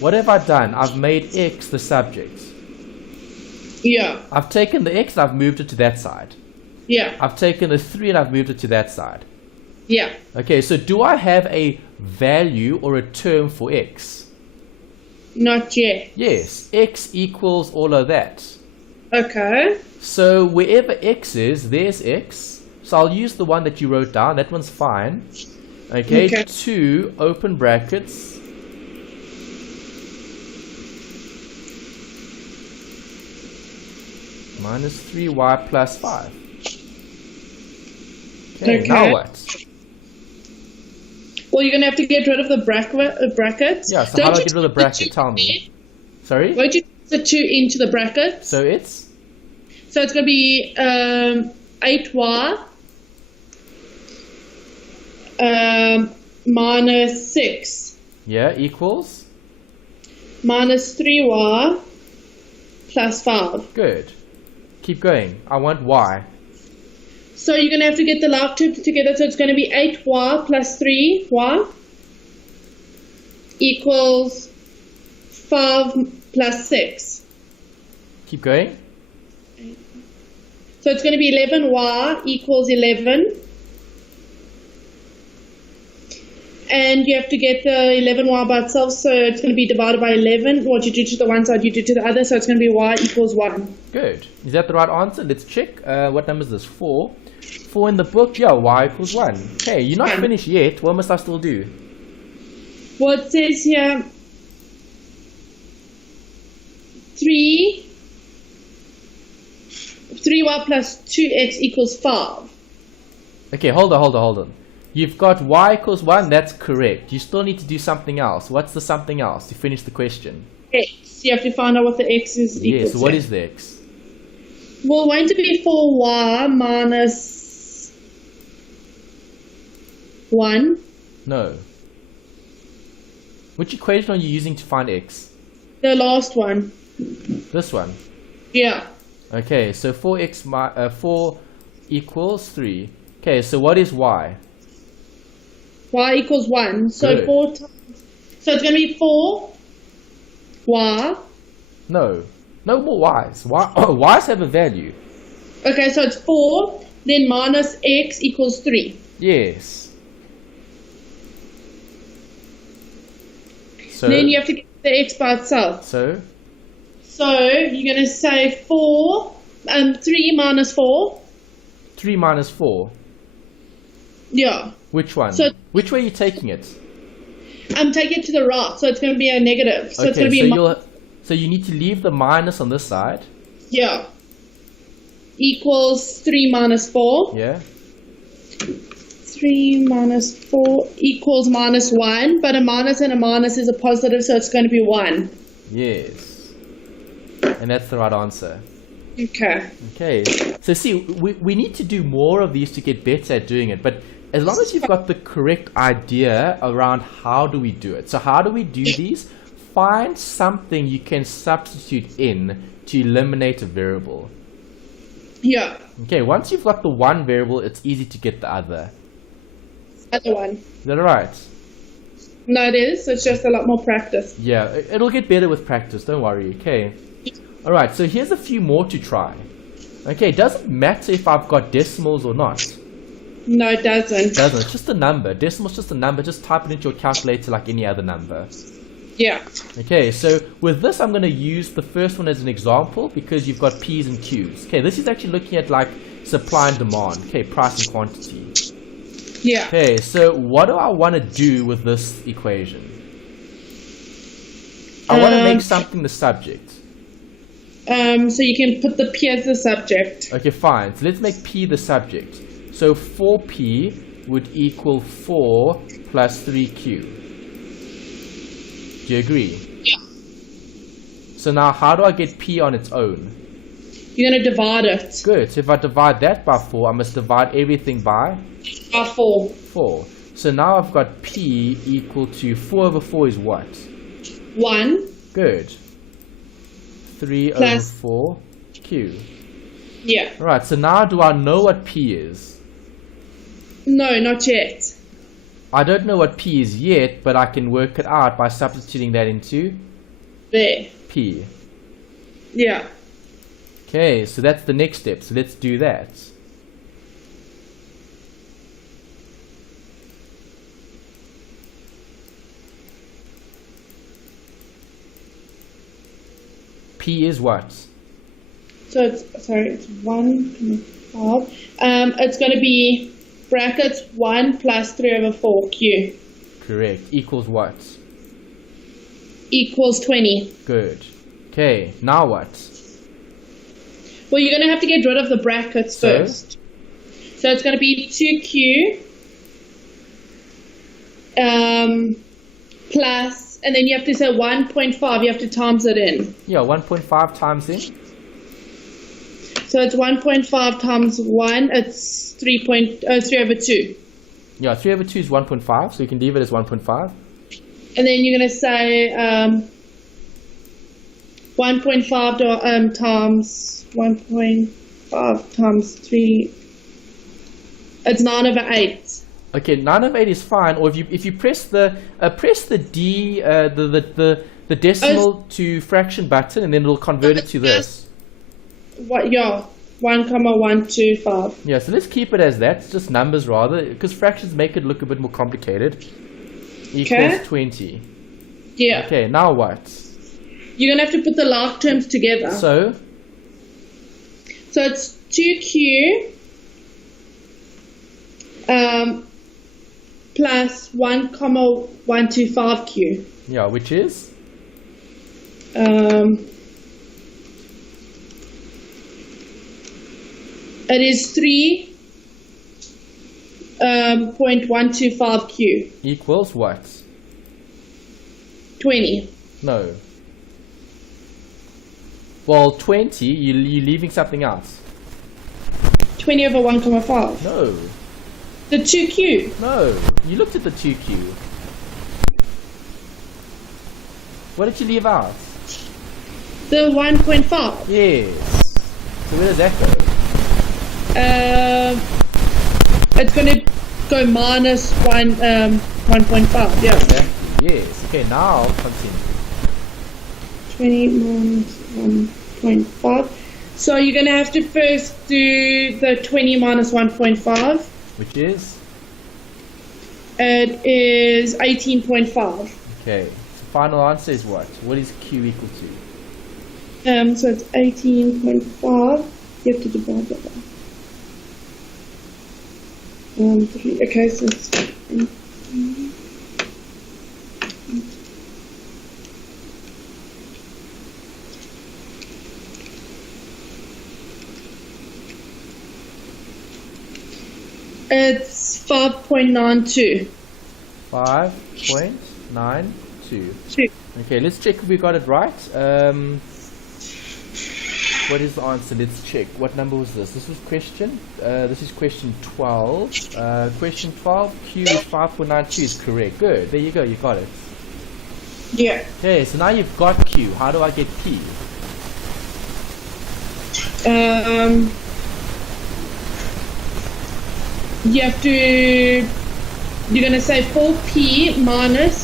What have I done? I've made x the subject. Yeah. I've taken the x and I've moved it to that side. Yeah. I've taken the 3 and I've moved it to that side. Yeah. Okay, so do I have a value or a term for x? Not yet. Yes, x equals all of that. Okay. So wherever x is, there's x. So I'll use the one that you wrote down. That one's fine. Okay, 2 open brackets. Minus 3y plus 5. Okay, now what? Well, you're going to have to get rid of the brackets. Yeah, so how do I get rid of the bracket? Tell me. Sorry? Won't you put the 2 into the bracket? So it's? So it's going to be 8y minus 6. Yeah, equals? Minus 3y plus 5. Good. Keep going. I want y. So you're going to have to get the last two together. So it's going to be 8y plus 3y equals 5 plus 6. Keep going. So it's going to be 11y equals 11. And you have to get the 11y by itself. So it's going to be divided by 11. What you do to the one side, you do to the other. So it's going to be y equals 1. Good. Is that the right answer? Let's check. What number is this? 4. 4 in the book. Yeah, y equals 1. Okay, you're not finished yet. What must I still do? Well, it says here 3y plus 2x equals 5. Okay, hold on. You've got y equals 1. That's correct. You still need to do something else. What's the something else to finish the question? X. You have to find out what the x is equal Yes, to. what is the x? Well, won't it be 4y minus 1? No. Which equation are you using to find x? The last one. This one. Yeah. Okay, so 4 equals 3. Okay, so what is y? Y equals 1. So Good. 4 times. So it's going to be 4y. No more y's. Y's have a value. Okay, so it's 4. Then minus x equals 3. Yes. So Then you have to get the x by itself. So So you're going to say 4 3 minus 4. 3 minus 4. Yeah. Which one? So, which way are you taking it? I'm taking it to the right, so it's going to be a negative. So it's going to be so you need to leave the minus on this side. Yeah. Equals 3 minus 4. Yeah. 3 minus 4 equals minus 1, but a minus and a minus is a positive, so it's going to be 1. Yes. And that's the right answer. Okay. Okay. So see, we need to do more of these to get better at doing it, but as long as you've got the correct idea around how do we do it. So how do we do these? Find something you can substitute in to eliminate a variable. Yeah. Okay, once you've got the one variable, it's easy to get the other. Other one. Is that alright? No, it is. It's just a lot more practice. Yeah, it'll get better with practice, don't worry, okay? Alright, so here's a few more to try. Okay, it doesn't matter if I've got decimals or not. No, it doesn't. It doesn't, it's just a number. Decimal's just a number, just type it into your calculator like any other number. Yeah. Okay, so with this I'm going to use the first one as an example because you've got P's and Q's. Okay, this is actually looking at like supply and demand. Okay, price and quantity. Yeah. Okay, so what do I want to do with this equation? I want to make something the subject. So you can put the P as the subject. Okay, fine. So let's make P the subject. So 4P would equal 4 plus 3Q. Do you agree? Yeah. So now how do I get P on its own? You're going to divide it. Good. So if I divide that by 4, I must divide everything by? By 4. 4. So now I've got P equal to 4 over 4 is what? 1. Good. 3 Plus over 4 Q. Yeah. Right, so now do I know what P is? No, not yet. I don't know what P is yet, but I can work it out by substituting that into There. P. Yeah. Okay, so that's the next step. So let's do that. P is what? So it's 1.5. It's going to be brackets 1 plus 3 over 4Q. Correct. Equals what? Equals 20. Good. Okay, now what? Well, you're going to have to get rid of the brackets first. So it's going to be 2Q plus, and then you have to say 1.5. You have to times it in. Yeah, 1.5 times in. So it's 1.5 times 1. It's 3 over 2. Yeah, 3 over 2 is 1.5, so you can leave it as 1.5. And then you're going to say 1.5 times 1.5 times 3. It's 9 over 8. Okay, 9 over 8 is fine. Or if you press the D the decimal to fraction button, and then it'll convert it to this. What? Yeah, 1,125. Yeah, so let's keep it as that. It's just numbers rather, because fractions make it look a bit more complicated. Equals 20. Yeah. Okay, now what? You're gonna have to put the like terms together. So it's 2Q plus 1,125Q. Yeah, which is? It is 3.125Q. Equals what? 20. No. Well, 20, you're leaving something else. 20 over 1,5. No. The 2Q. No. You looked at the 2Q. What did you leave out? The 1.5. Yes. So where does that go? It's going to go minus 1.5. Yeah. Exactly. Yes. Okay, now continue. 20 minus 1.5. So you're going to have to first do the 20 minus 1.5. Which is? It is 18.5. Okay. So final answer is what? What is Q equal to? So it's 18.5 You have to divide that by 3. Okay, so it's it's 5.92. 5.92. 2. Okay, let's check if we got it right. What is the answer? Let's check. What number was this? This was question. This is question 12. Question 12. Q is 5.92 is correct. Good. There you go. You got it. Yeah. Okay, so now you've got Q. How do I get P? You have to. You're gonna say 4p minus.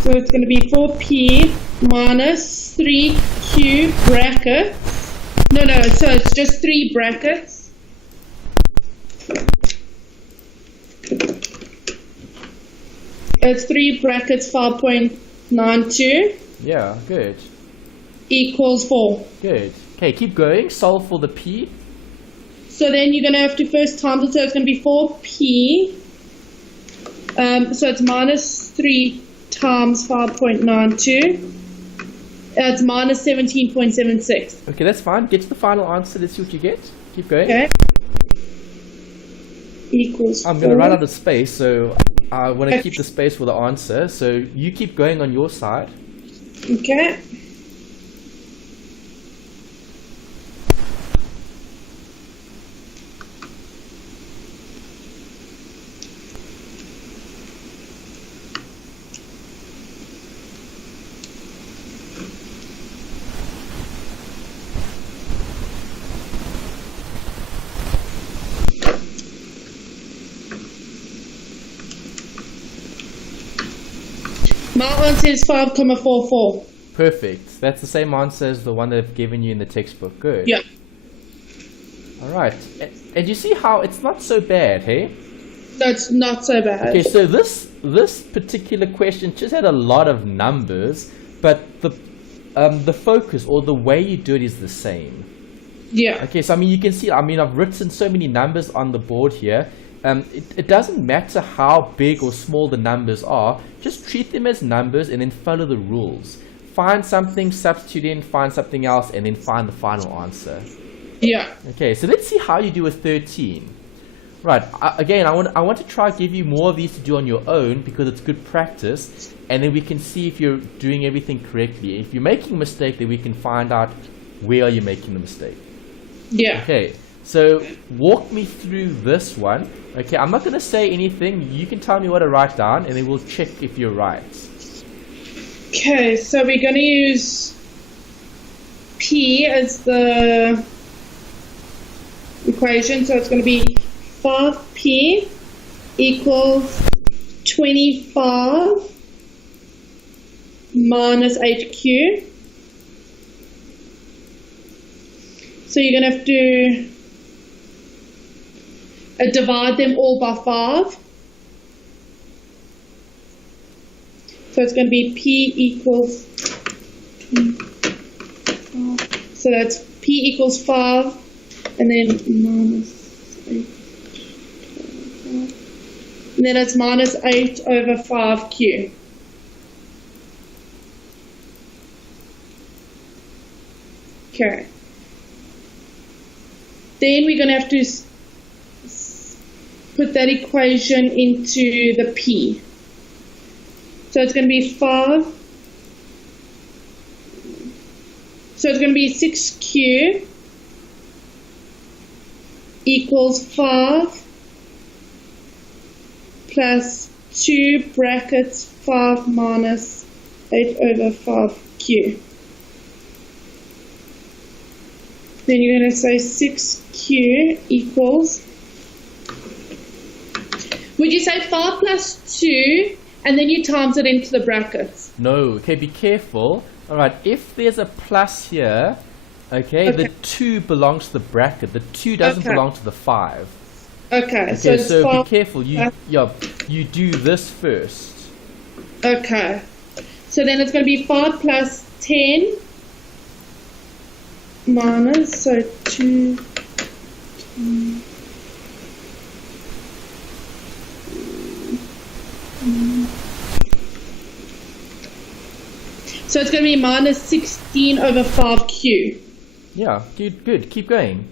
So it's gonna be 4p minus 3q brackets. No, so it's just 3 brackets. It's 3 brackets 5.92 Yeah, good. equals 4. Good. Okay, keep going. Solve for the P. So then you're going to have to first times it, so it's going to be 4p. So it's minus 3 times 5.92. It's minus 17.76. Okay, that's fine. Get to the final answer. Let's see what you get. Keep going. Okay. Equals I'm 4. going to run out of space, so I want to keep the space for the answer. So you keep going on your side. Okay. My answer is 5.44. Perfect. That's the same answer as the one they've given you in the textbook. Good. Yeah. All right. And you see how it's not so bad, hey? That's not so bad. Okay, so this particular question just had a lot of numbers, but the focus or the way you do it is the same. Yeah. Okay, so I mean you can see, I mean I've written so many numbers on the board here. It doesn't matter how big or small the numbers are, just treat them as numbers and then follow the rules. Find something, substitute in, find something else, and then find the final answer. Yeah. Okay, so let's see how you do with 13. Right, again, I want to try to give you more of these to do on your own because it's good practice, and then we can see if you're doing everything correctly. If you're making a mistake, then we can find out where are you making the mistake. Yeah. Okay, so walk me through this one. Okay, I'm not going to say anything. You can tell me what to write down, and then we'll check if you're right. Okay, so we're going to use P as the equation. So it's going to be 5P equals 25 minus 8Q. So you're going to have to divide them all by 5. So it's going to be P equals 5. So that's P equals 5 and then minus 8. And then it's minus 8 over 5Q. Okay. Then we're going to have to put that equation into the P. So it's going to be 5. So it's going to be 6Q equals 5 plus 2 brackets 5 minus 8 over 5Q. Then you're going to say 6Q equals, would you say 5 plus 2 and then you times it into the brackets? No, okay, be careful. All right, if there's a plus here, okay, the 2 belongs to the bracket. The 2 doesn't belong to the 5. Okay, so be careful. You do this first. Okay, so then it's going to be 5 plus 10 minus, so 2. So it's going to be minus 16 over 5q. Yeah, good. Keep going.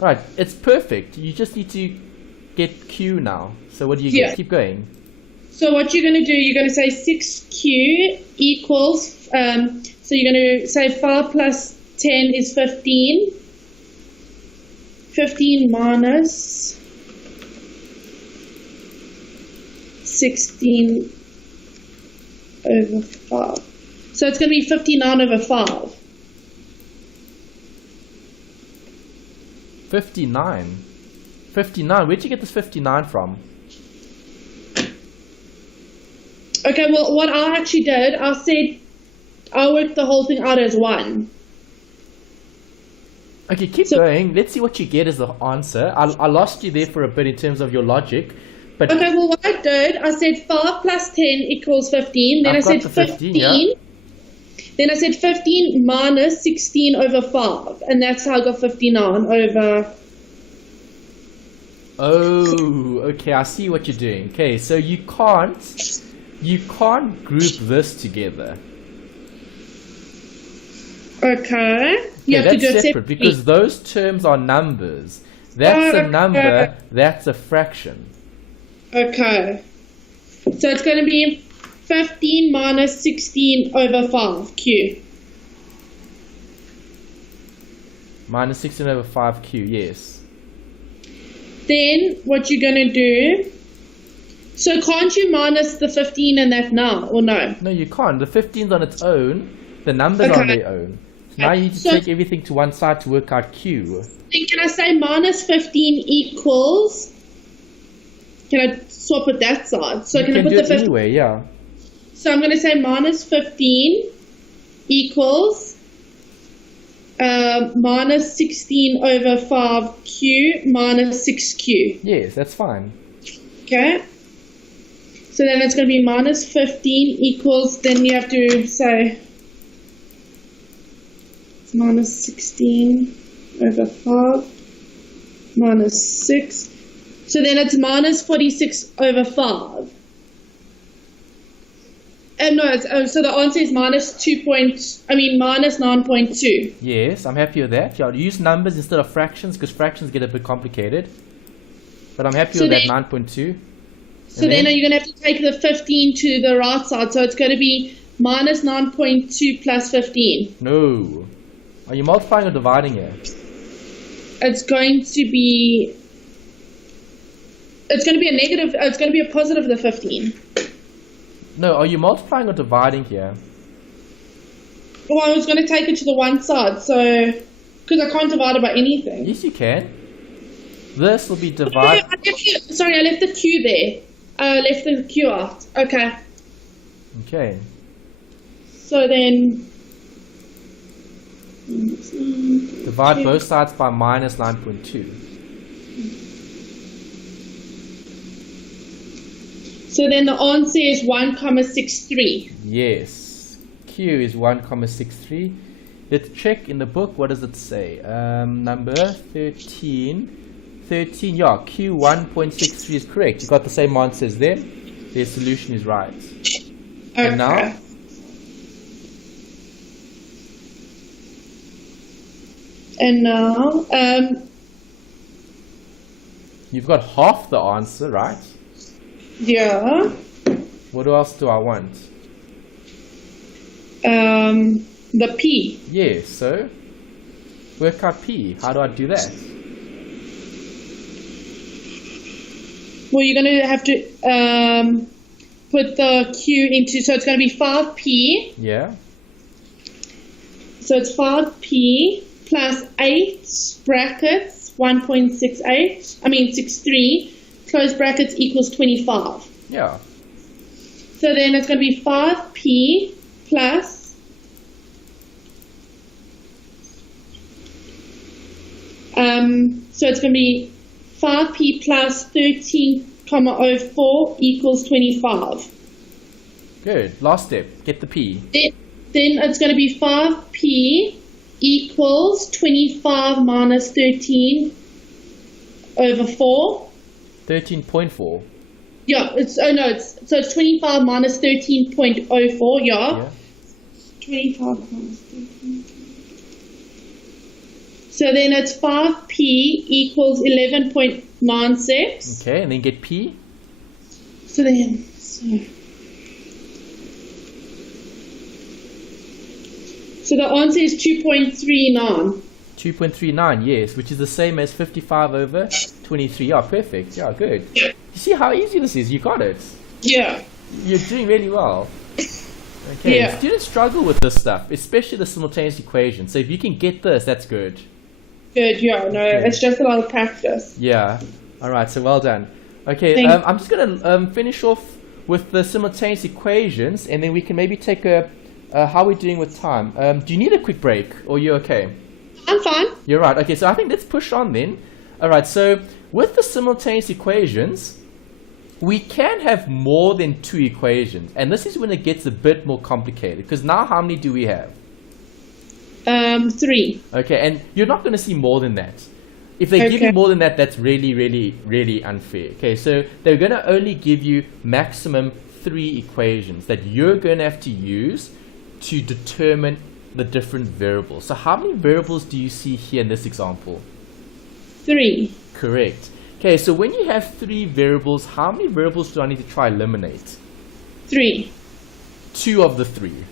Right, it's perfect. You just need to get q now. So what do you get? Keep going. So what you're going to do, you're going to say 6q equals, so you're going to say 5 plus 10 is 15. 15 minus 16 over 5. So it's going to be 59 over 5. 59. 59. Where'd you get this 59 from? Okay, well, what I actually did, I said I worked the whole thing out as 1. Okay, keep going. Let's see what you get as the answer. I lost you there for a bit in terms of your logic. But okay, well, what I did, I said 5 plus 10 equals 15. Then I said 15. Yeah. Then I said 15 minus 16 over 5. And that's how I got 59 over... Oh, okay, I see what you're doing. Okay, so you can't group this together. Okay. You have to do it separate because those terms are numbers. That's a number, that's a fraction. Okay. So it's going to be 15 minus 16 over 5q. Minus 16 over 5q, yes. Then what you're going to do, so can't you minus the 15 and that now, or no? No, you can't. The 15's on its own, the numbers are on their own. So now you need to take everything to one side to work out q. Then can I say minus 15 equals, can I swap with that side? So can I put the 15? Anyway, yeah. So I'm going to say minus 15 equals minus 16 over 5q minus 6q. Yes, that's fine. Okay. So then it's going to be minus 15 equals, then you have to say it's minus 16 over 5 minus 6. So then it's minus 46 over 5. So the answer is minus 9.2. Yes, I'm happy with that. Yeah, use numbers instead of fractions because fractions get a bit complicated. But I'm happy with that 9.2. So then you're going to have to take the 15 to the right side. So it's going to be minus 9.2 plus 15. No. Are you multiplying or dividing here? It's going to be a negative. It's going to be a positive of the 15. No, are you multiplying or dividing here? Well, I was going to take it to the one side, so because I can't divide it by anything. Yes, you can. This will be divided. Sorry, I left the q there. I left the q out. Okay. Okay. So then... divide both sides by minus 9.2. So then the answer is 1,63. Yes. Q is 1,63. Let's check in the book. What does it say? Number 13. 13, yeah, Q 1.63 is correct. You got the same answers there. Their solution is right. Okay. And now? You've got half the answer, right? Yeah. What else do I want? The P. Yes, so work out P. How do I do that? Well, you're going to have to put the Q into, so it's going to be 5P. Yeah. So it's 5P plus 8 brackets, 63, close brackets equals 25. Yeah. So then it's going to be 5P plus so it's going to be 5P plus 13,04 equals 25. Good. Last step. Get the P. Then it's going to be 5P equals 25 minus 13 over 4. 13.4. Yeah, it's 25 minus 13.04, yeah. 25 minus 13. So then it's 5p equals 11.96. Okay, and then get p. So the answer is 2.39. 2.39, yes, which is the same as 55 over 23. Yeah, perfect. Yeah, good. Yeah. You see how easy this is? You got it. Yeah. You're doing really well. Okay, Yeah. Students struggle with this stuff, especially the simultaneous equation. So if you can get this, that's good. Good, yeah, no, Okay. it's just a lot of practice. Yeah. All right, so well done. Okay, Thank- I'm just going to finish off with the simultaneous equations, and then we can maybe take how we're doing with time. Do you need a quick break, or you okay? I'm fine. You're right. Okay, so I think let's push on then. All right, so with the simultaneous equations, we can have more than two equations, and this is when it gets a bit more complicated, because now how many do we have? 3. Okay, and you're not going to see more than that. If they give you more than that, that's really, really, really unfair. Okay, so they're going to only give you maximum 3 equations that you're going to have to use to determine the different variables. So how many variables do you see here in this example? 3. Correct. Okay, so when you have 3 variables, how many variables do I need to try eliminate? 3. 2 of the 3.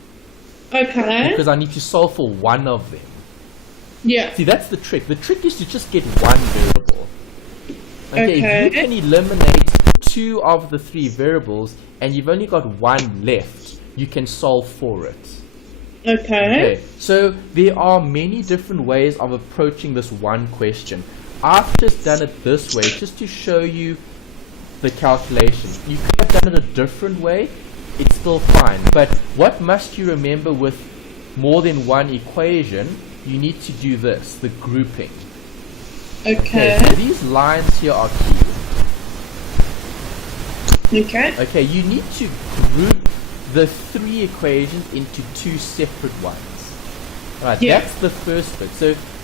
Okay. Because I need to solve for one of them. Yeah. See, that's the trick. The trick is to just get one variable. Okay, if you Okay. can eliminate 2 of the 3 variables and you've only got 1 left, you can solve for it. Okay. So there are many different ways of approaching this one question. I've just done it this way just to show you the calculation. You could have done it a different way, it's still fine. But what must you remember with more than one equation? You need to do this, the grouping. Okay. So these lines here are key. Okay. Okay, you need to group the 3 equations into 2 separate ones. Alright, Yeah. that's the first bit.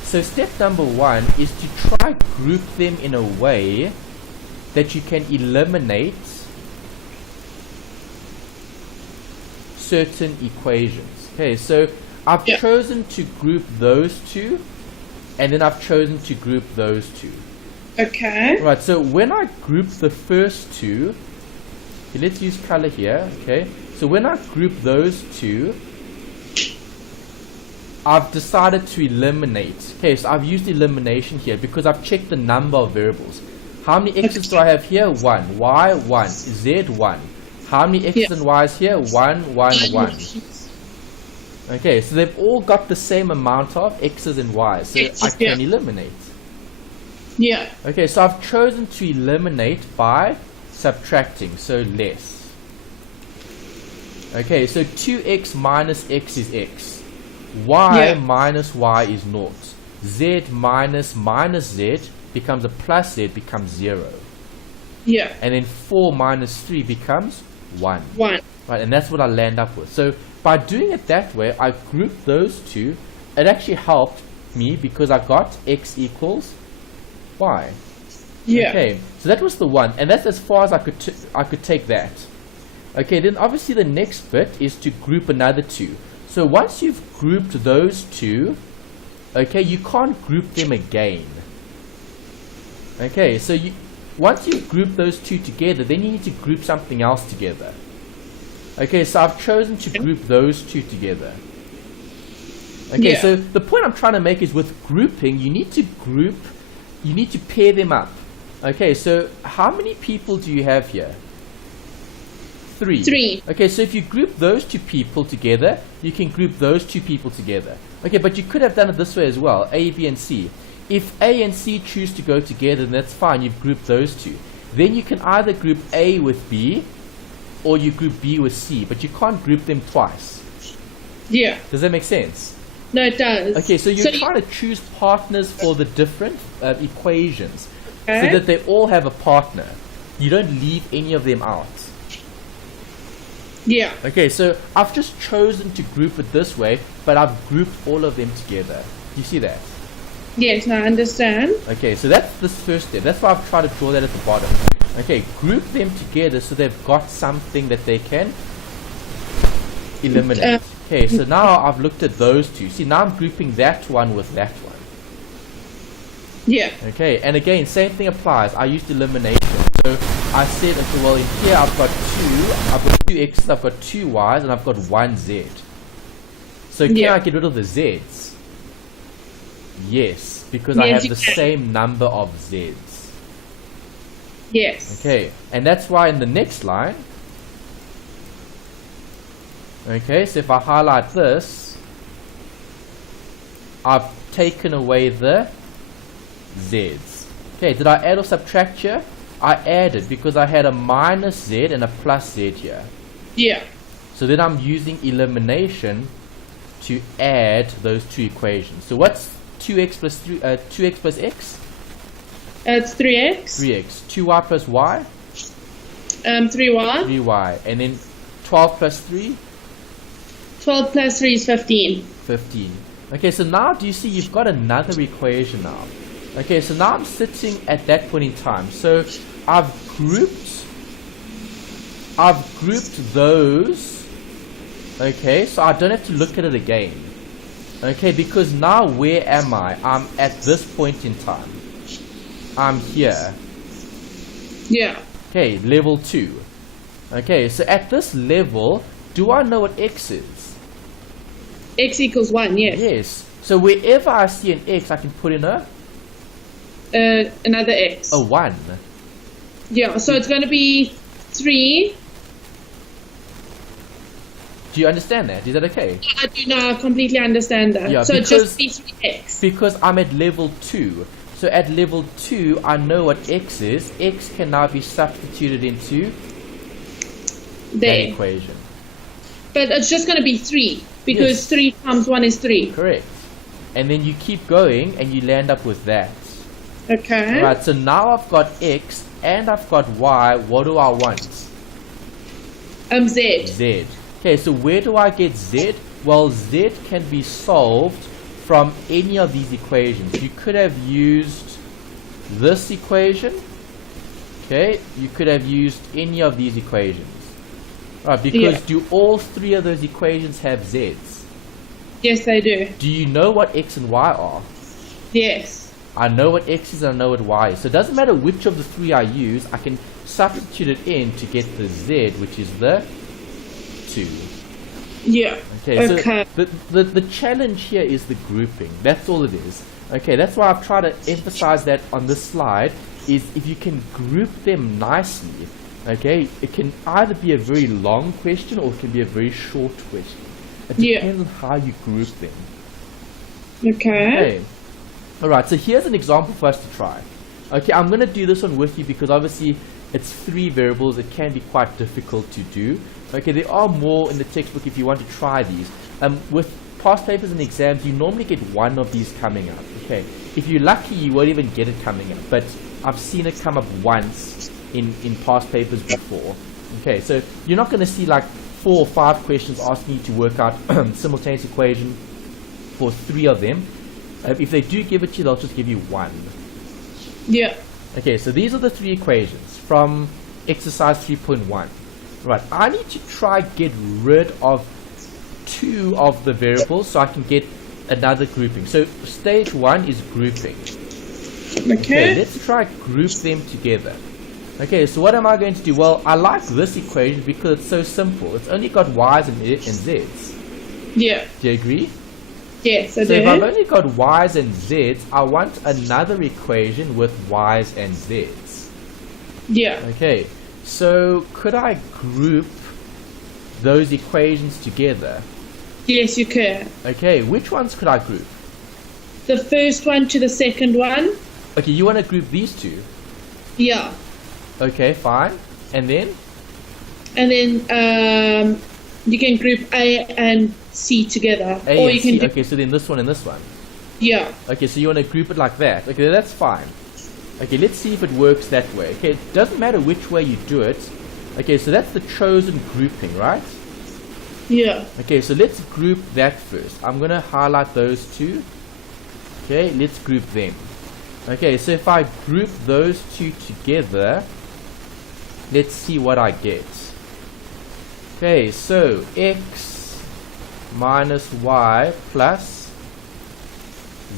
So step number 1 is to try group them in a way that you can eliminate certain equations. Okay, so I've Yeah. chosen to group those 2, and then I've chosen to group those 2. Okay. Right, so when I group the first 2, okay, let's use color here, okay? So when I group those 2, I've decided to eliminate. Okay, so I've used elimination here because I've checked the number of variables. How many x's do I have here? 1. Y, 1. Z, 1. How many x's and y's here? 1, 1, 1. Okay, so they've all got the same amount of x's and y's, so I can eliminate. Yeah. Okay, so I've chosen to eliminate by subtracting, so less. Okay, so 2x minus x is x. Y minus y is 0. Z minus z becomes a plus z, becomes 0. Yeah. And then 4 minus 3 becomes 1. 1. Right, and that's what I land up with. So by doing it that way, I grouped those 2. It actually helped me because I got x equals y. Yeah. Okay, so that was the 1, and that's as far as I could take that. Okay, then obviously the next bit is to group another 2. So once you've grouped those 2, okay, you can't group them again. Okay, so once you've grouped those 2 together, then you need to group something else together. Okay, so I've chosen to group those 2 together. Okay, so the point I'm trying to make is with grouping, you need to pair them up. Okay, so how many people do you have here? 3. 3. Okay, so if you group those 2 people together, you can group those 2 people together. Okay, but you could have done it this way as well, A, B, and C. If A and C choose to go together, then that's fine, you've grouped those 2. Then you can either group A with B, or you group B with C, but you can't group them twice. Yeah. Does that make sense? No, it does. Okay, so you're trying to choose partners for the different equations, so that they all have a partner. You don't leave any of them out. Yeah. Okay, so I've just chosen to group it this way, but I've grouped all of them together. You see that? Yes, I understand. Okay, so that's this first step. That's why I've tried to draw that at the bottom. Okay, group them together so they've got something that they can eliminate. Okay, so now I've looked at those two. See, now I'm grouping that one with that one. Yeah. Okay, and again, same thing applies. I used elimination. So I said, okay, well, in here I've got two x's, I've got two y's, and I've got one z. So can I get rid of the z's? Yes, because I have the same number of z's. Yes. Okay, and that's why in the next line, okay, so if I highlight this, I've taken away the z's. Okay, did I add or subtract here? I added because I had a minus z and a plus z here. Yeah. So then I'm using elimination to add those two equations. So what's 2x plus 3? 2x plus x? It's 3x. 3x. 2y plus y? 3y. 3y. And then 12 plus 3? 12 plus 3 is 15. 15. Okay, so now do you see you've got another equation now? Okay, so now I'm sitting at that point in time. So I've grouped those. Okay, so I don't have to look at it again. Okay, because now where am I? I'm at this point in time. I'm here. Yeah. Okay, level 2. Okay, so at this level, do I know what x is? X equals 1, yes. Yes. So wherever I see an x, I can put in another x. a 1. Yeah, so it's going to be 3. Do you understand that? Is that okay? I do not completely understand that. Yeah, so it's just be 3x. Because I'm at level 2. So at level 2, I know what x is. X can now be substituted into that equation. But it's just going to be 3. Because 3 times 1 is 3. Correct. And then you keep going and you land up with that. Okay. Right, so now I've got x and I've got y. What do I want? Z. Z. Okay, so where do I get z? Well, z can be solved from any of these equations. You could have used this equation. Okay, you could have used any of these equations. Right, because do all three of those equations have z's? Yes, they do. Do you know what x and y are? Yes. I know what x is and I know what y is. So it doesn't matter which of the three I use, I can substitute it in to get the z, which is the 2. Yeah. Okay, so the challenge here is the grouping. That's all it is. Okay, that's why I've tried to emphasize that on this slide, is if you can group them nicely, okay, it can either be a very long question or it can be a very short question. It depends on how you group them. Okay. Alright, so here's an example for us to try. Okay, I'm going to do this one with you because obviously it's 3 variables. It can be quite difficult to do. Okay, there are more in the textbook if you want to try these. With past papers and exams, you normally get one of these coming up. Okay, if you're lucky, you won't even get it coming up. But I've seen it come up once in past papers before. Okay, so you're not going to see like 4 or 5 questions asking you to work out simultaneous equation for 3 of them. If they do give it to you, they'll just give you 1. Yeah. Okay, so these are the 3 equations from exercise 3.1. Right, I need to try get rid of 2 of the variables so I can get another grouping. So stage 1 is grouping. Okay, let's try group them together. Okay, so what am I going to do? Well, I like this equation because it's so simple. It's only got y's and z's. Yeah. Do you agree? Yes, I do. So if I've only got y's and z's, I want another equation with y's and z's. Yeah. Okay, so could I group those equations together? Yes, you can. Okay, which ones could I group? The first one to the second one. Okay, you want to group these 2? Yeah. Okay, fine. And then? And then you can group A and C together. A or and you can C. do Okay, so then this one and this one. Yeah. Okay, so you want to group it like that. Okay, that's fine. Okay, let's see if it works that way. Okay, it doesn't matter which way you do it. Okay, so that's the chosen grouping, right? Yeah. Okay, so let's group that first. I'm going to highlight those 2. Okay, let's group them. Okay, so if I group those two together, let's see what I get. Okay, so x minus y plus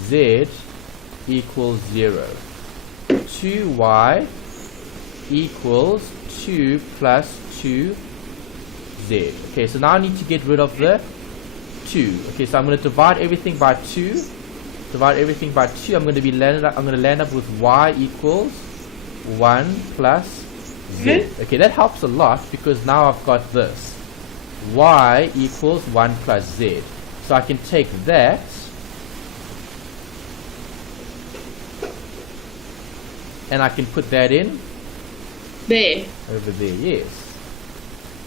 z equals 0. 2y equals 2 plus 2z. Okay, so now I need to get rid of the 2. Okay, so I'm going to divide everything by 2. Divide everything by 2. I'm going to land up with y equals 1 plus z. Okay, that helps a lot because now I've got this. Y equals 1 plus z. So I can take that and I can put that in there. Over there, yes.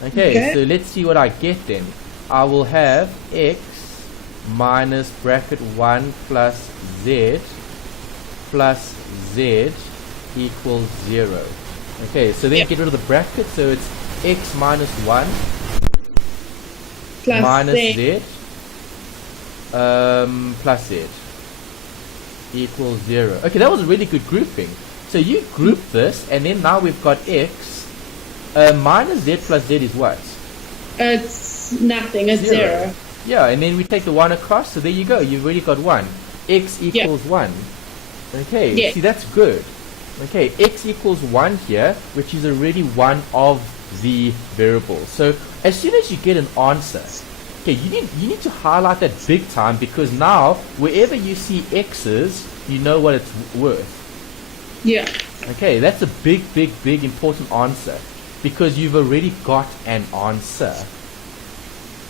Okay, so let's see what I get then. I will have x minus bracket 1 plus z equals 0. Okay, so then get rid of the bracket, so it's x minus 1 Plus minus z. Plus z equals 0. Okay, that was a really good grouping. So you group this, and then now we've got x minus z plus z is what? It's nothing, it's 0. Yeah, and then we take the 1 across, so there you go, you've already got 1. X equals 1. Okay, see, that's good. Okay, x equals 1 here, which is already one of the variables. So as soon as you get an answer, okay, you need to highlight that big time, because now wherever you see x's, you know what it's worth. Yeah. Okay, that's a big important answer, because you've already got an answer.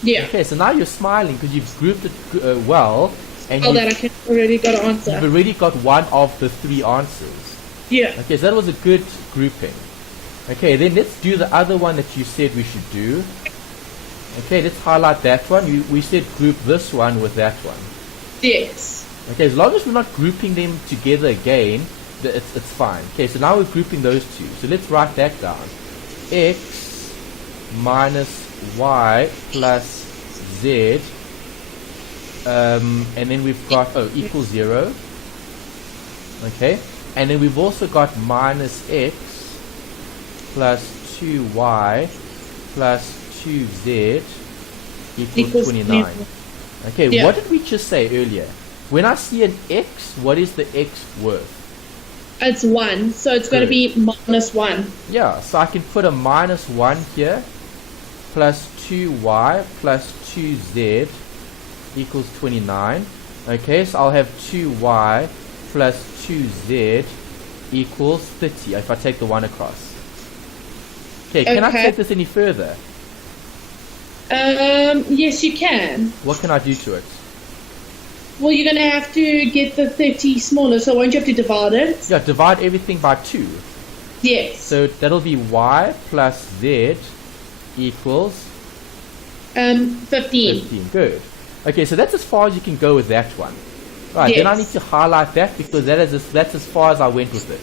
Yeah. Okay, so now you're smiling because you've grouped it well, and that I can already got an answer. you've already got one of the 3 answers. Yeah. Okay, so that was a good grouping. Okay, then let's do the other one that you said we should do. Okay, let's highlight that one. We said group this one with that one. Yes. Okay, as long as we're not grouping them together again, it's fine. Okay, so now we're grouping those two. So let's write that down. X minus y plus z, and then we've got equals 0. Okay, and then we've also got minus x plus 2y plus 2z equals 29. Okay, what did we just say earlier? When I see an x, what is the x worth? It's 1, so it's going to be minus 1. Yeah, so I can put a minus 1 here, plus 2y plus 2z equals 29. Okay, so I'll have 2y plus 2z equals 30 if I take the 1 across. Okay, can I take this any further? Yes, you can. What can I do to it? Well, you're going to have to get the 30 smaller, so won't you have to divide it? Yeah, divide everything by 2. Yes. So that'll be y plus z equals 15. 15. Good. Okay, so that's as far as you can go with that one. Right, yes. Then I need to highlight that because that's as far as I went with it.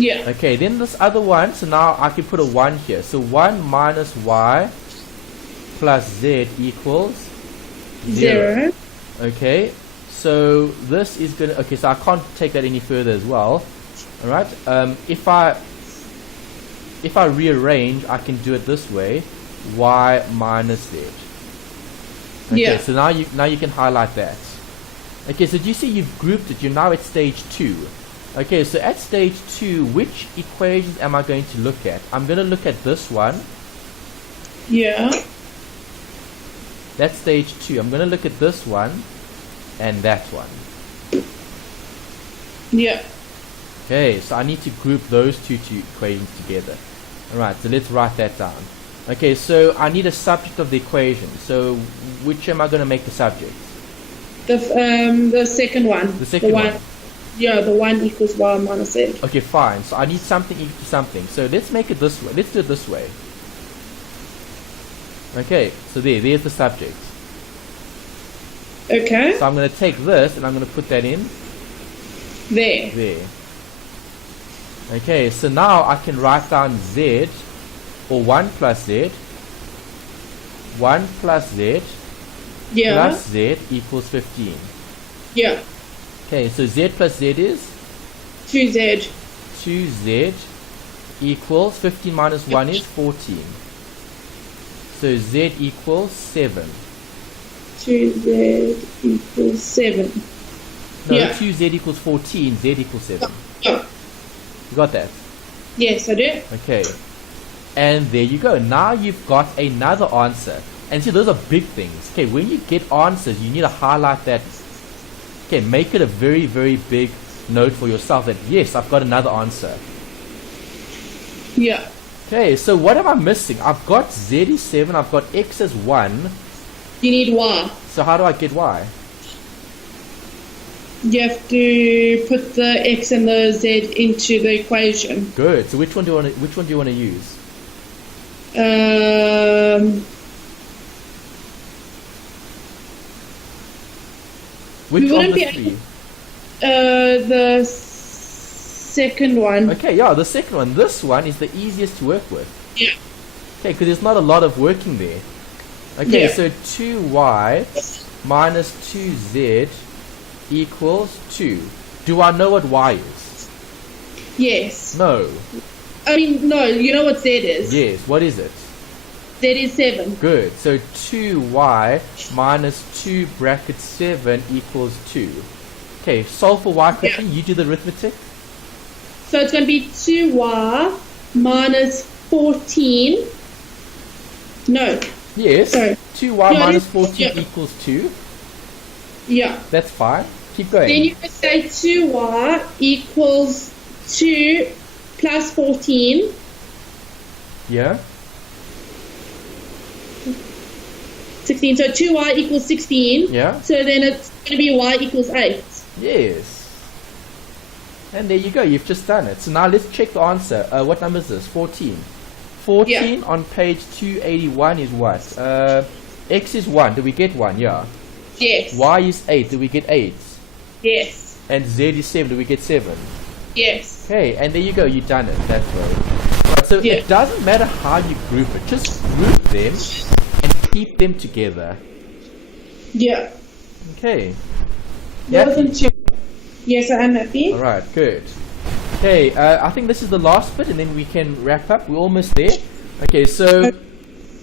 Yeah. Okay, then this other one, so now I can put a 1 here. So 1 minus y plus z equals 0. Okay, so this is going to... Okay, so I can't take that any further as well. Alright, if I rearrange, I can do it this way. Y minus z. Okay, so now you can highlight that. Okay, so do you see you've grouped it? You're now at stage 2. Okay, so at stage 2, which equations am I going to look at? I'm going to look at this one. Yeah. That's stage 2. I'm going to look at this one and that one. Yeah. Okay, so I need to group those two equations together. Alright, so let's write that down. Okay, so I need a subject of the equation. So which am I going to make the subject? The second one. The second one. Yeah, the 1 equals y minus z. Okay, fine. So I need something equal to something. So let's make it this way. Let's do it this way. Okay, so there's the subject. Okay. So I'm going to take this and I'm going to put that in there. there. Okay, so now I can write down z, or 1 plus z. 1 plus z plus z equals 15. Yeah. Okay, so Z plus Z is 2Z. 2Z equals 15 minus 1 is 14. So Z equals 7. 2Z equals 7. No, Yeah. 2Z equals 14, Z equals 7. Yeah. You got that? Yes, I do. Okay. And there you go. Now you've got another answer. And see, those are big things. Okay, when you get answers, you need to highlight that. Okay, make it a very, very big note for yourself that, yes, I've got another answer. Yeah. Okay, so what am I missing? I've got Z is 7, I've got X as 1. You need Y. So how do I get Y? You have to put the X and the Z into the equation. Good. So which one do you want to use? Which We of wouldn't the be three? The second one. Okay, yeah, the second one. This one is the easiest to work with. Yeah. Okay, because there's not a lot of working there. Okay, Yeah. so 2y minus 2z equals 2. Do I know what y is? Yes. No. I mean, no, you know what Z is? Yes, what is it? Z is 7. Good. So 2y minus 2 bracket 7 equals 2. Okay, solve for y quickly. Yeah. You do the arithmetic. So it's going to be 2Y minus 14. No. Yes. Sorry. 2y Yeah, minus it is- 14 yeah. equals 2. Yeah. That's fine. Keep going. Then you can say 2Y equals 2 plus 14. Yeah. 16. So 2Y equals 16. Yeah. So then it's going to be Y equals 8. Yes. And there you go. You've just done it. So now let's check the answer. What number is this? 14. 14 on page 281 is what? X is 1. Do we get 1? Yeah. Yes. Y is 8. Do we get 8? Yes. And Z is 7. Do we get 7? Yes. Okay. And there you go. You've done it that way. Right, so Yeah. it doesn't matter how you group it. Just group them and keep them together. Yeah. Okay. That Yeah. wasn't too. Yes, I am happy. All right, good. Okay, I think this is the last bit, and then we can wrap up. We're almost there. Okay, so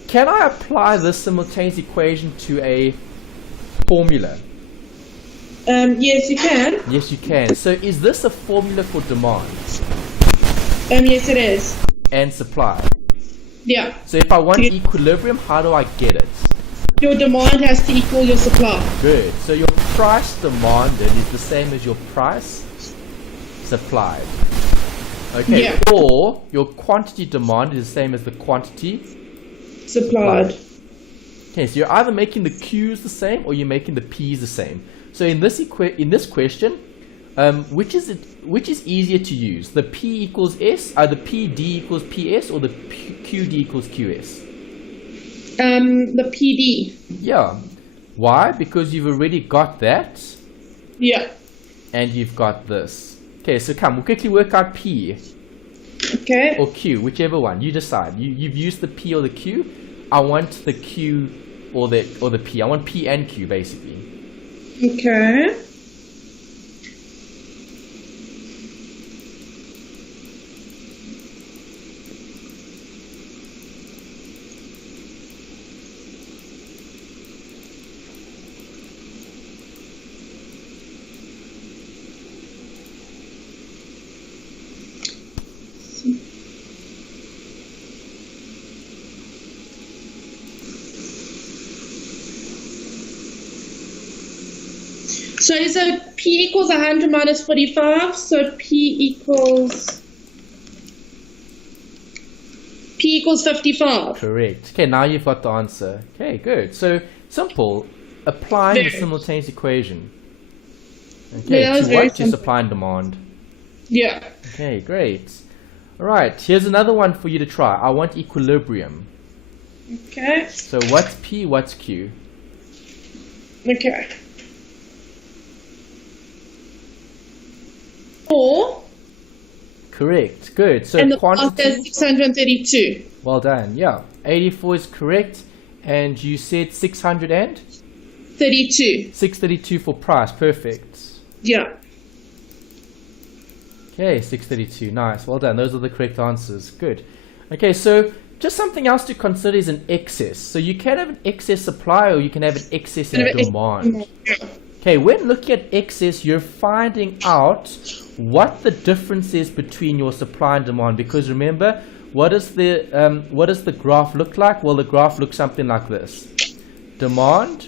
can I apply this simultaneous equation to a formula? Yes, you can. Yes, you can. So is this a formula for demand Yes, it is. and supply? Yeah. So if I want Yeah. equilibrium, how do I get it? Your demand has to equal your supply. Good. So your price demanded is the same as your price supplied. Okay. Yeah. Or your quantity demanded is the same as the quantity Supplied. Okay, so you're either making the Q's the same or you're making the P's the same. So in this question, which is easier to use? The P equals S, the PD equals PS, or the QD equals QS? The PD. Yeah. Why? Because you've already got that, Yeah. and you've got this. Okay, so come, we'll quickly work out P Okay. or Q, whichever one. You decide. You've used the P or the Q. I want the Q or the P. I want P and Q, basically. Okay. So is it P equals 100 minus 45? So P equals 55. Correct. Okay, now you've got the answer. Okay, good. So simple. Applying the Very. simultaneous equation. Okay, Yeah, that was to very what? To simple. supply and demand. Yeah. Okay, great. Alright, here's another one for you to try. I want equilibrium. Okay. So what's P, what's Q? Okay. 4 Correct. Good. So and the quantity. answer is 632. Well done. Yeah. 84 is correct. And you said 600 and? 32. 632 for price. Perfect. Yeah. Okay, 632. Nice. Well done. Those are the correct answers. Good. Okay, so just something else to consider is an excess. So you can have an excess supply or you can have an excess in demand. Okay, when looking at excess, you're finding out what the difference is between your supply and demand. Because remember, what does the graph look like? Well, the graph looks something like this: demand,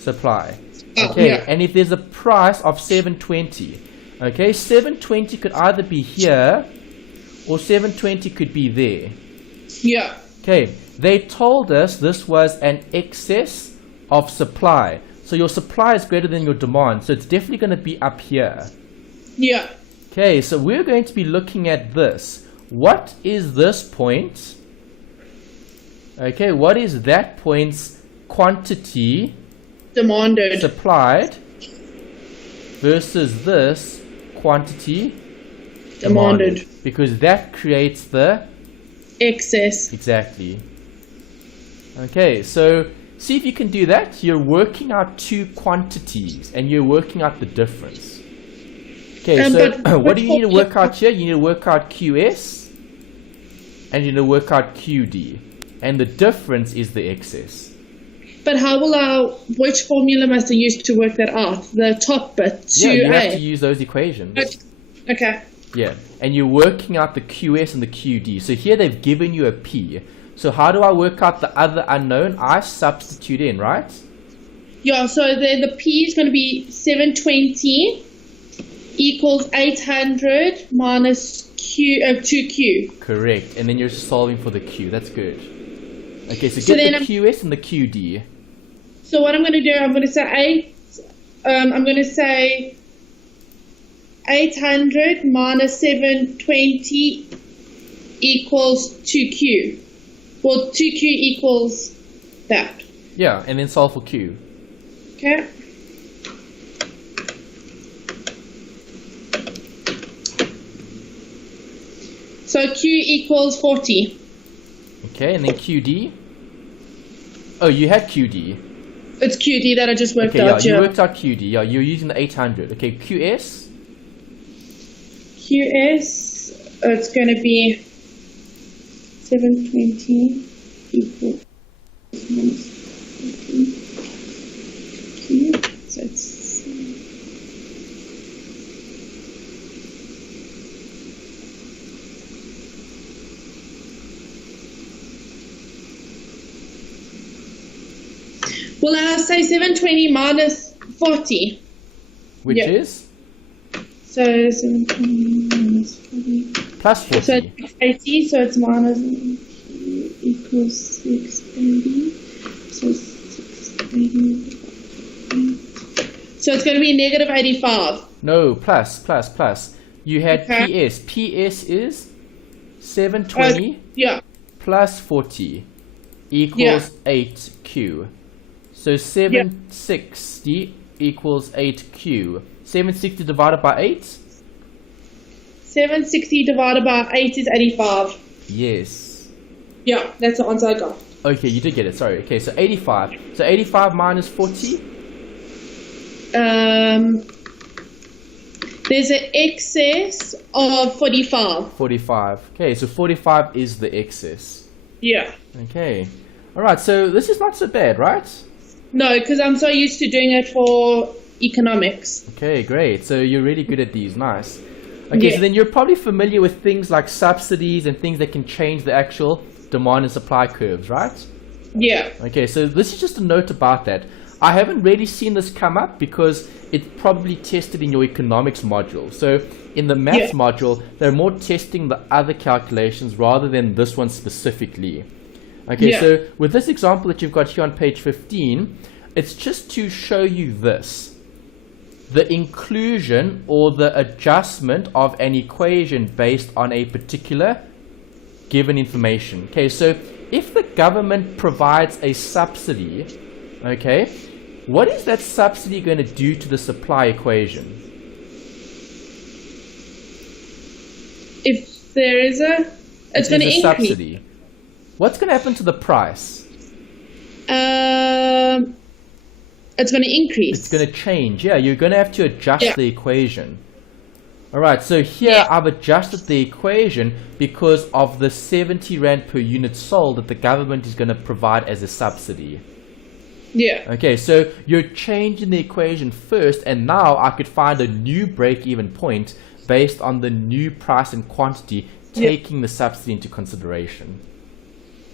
supply. Okay, Yeah. and if there's a price of 720, okay, 720 could either be here or 720 could be there. Yeah. Okay, they told us this was an excess of supply. So your supply is greater than your demand, so it's definitely going to be up here. Yeah. Okay, so we're going to be looking at this. What is this point? Okay, what is that point's quantity Demanded. supplied versus this quantity Demanded. because that creates the Excess. exactly. Okay, so see if you can do that. You're working out two quantities and you're working out the difference. Okay, so what do you need to work out here? You need to work out QS and you need to work out QD, and the difference is the excess. But how will which formula must I use to work that out? The top bit, 2A. Yeah, you have to use those equations. Okay. Yeah, and you're working out the QS and the QD. So here they've given you a P. So how do I work out the other unknown? I substitute in, right? Yeah, so the P is going to be 720 equals 800 minus 2Q. Correct, and then you're just solving for the Q. That's good. Okay, so So get then the QS and the QD. So what I'm going to do, I'm going to say 800 minus 720 equals 2Q. Well, 2Q equals that. Yeah, and then solve for Q. Okay. So Q equals 40. Okay, and then QD. Oh, you had QD. It's QD that I just worked Okay, out. yeah, you Yeah. worked out QD. Yeah, you're using the 800. Okay, QS. QS, it's going to be 720 equals minus 40 Q. So it's well, I'll say 720 minus 40. Which Yeah. is So 720 minus 40. plus 40. So it's 80, so it's minus equals 680. So 680. So it's going to be negative 85. No, plus. You had Okay. PS. PS is 720 Yeah. plus 40 equals 8Q. So 760 equals 8Q. 760 divided by 8? 760 divided by 8 is 85. Yes. Yeah, that's the answer I got. Okay, you did get it. Sorry. Okay, so 85. So 85 minus 40? There's an excess of 45. 45. Okay, so 45 is the excess. Yeah. Okay. All right, so this is not so bad, right? No, because I'm so used to doing it for economics. Okay, great. So you're really good at these. Nice. Okay, Yeah. so then you're probably familiar with things like subsidies and things that can change the actual demand and supply curves, right? Yeah. Okay, so this is just a note about that. I haven't really seen this come up because it's probably tested in your economics module. So in the maths module, they're more testing the other calculations rather than this one specifically. Okay, so with this example that you've got here on page 15, it's just to show you this. The inclusion or the adjustment of an equation based on a particular given information. Okay, so if the government provides a subsidy, okay, what is that subsidy going to do to the supply equation? If there is it's going to increase. Subsidy. What's going to happen to the price? It's going to increase. It's going to change. Yeah, you're going to have to adjust the equation. All right, so here I've adjusted the equation because of the 70 Rand per unit sold that the government is going to provide as a subsidy. Yeah. Okay, so you're changing the equation first, and now I could find a new break-even point based on the new price and quantity, taking the subsidy into consideration.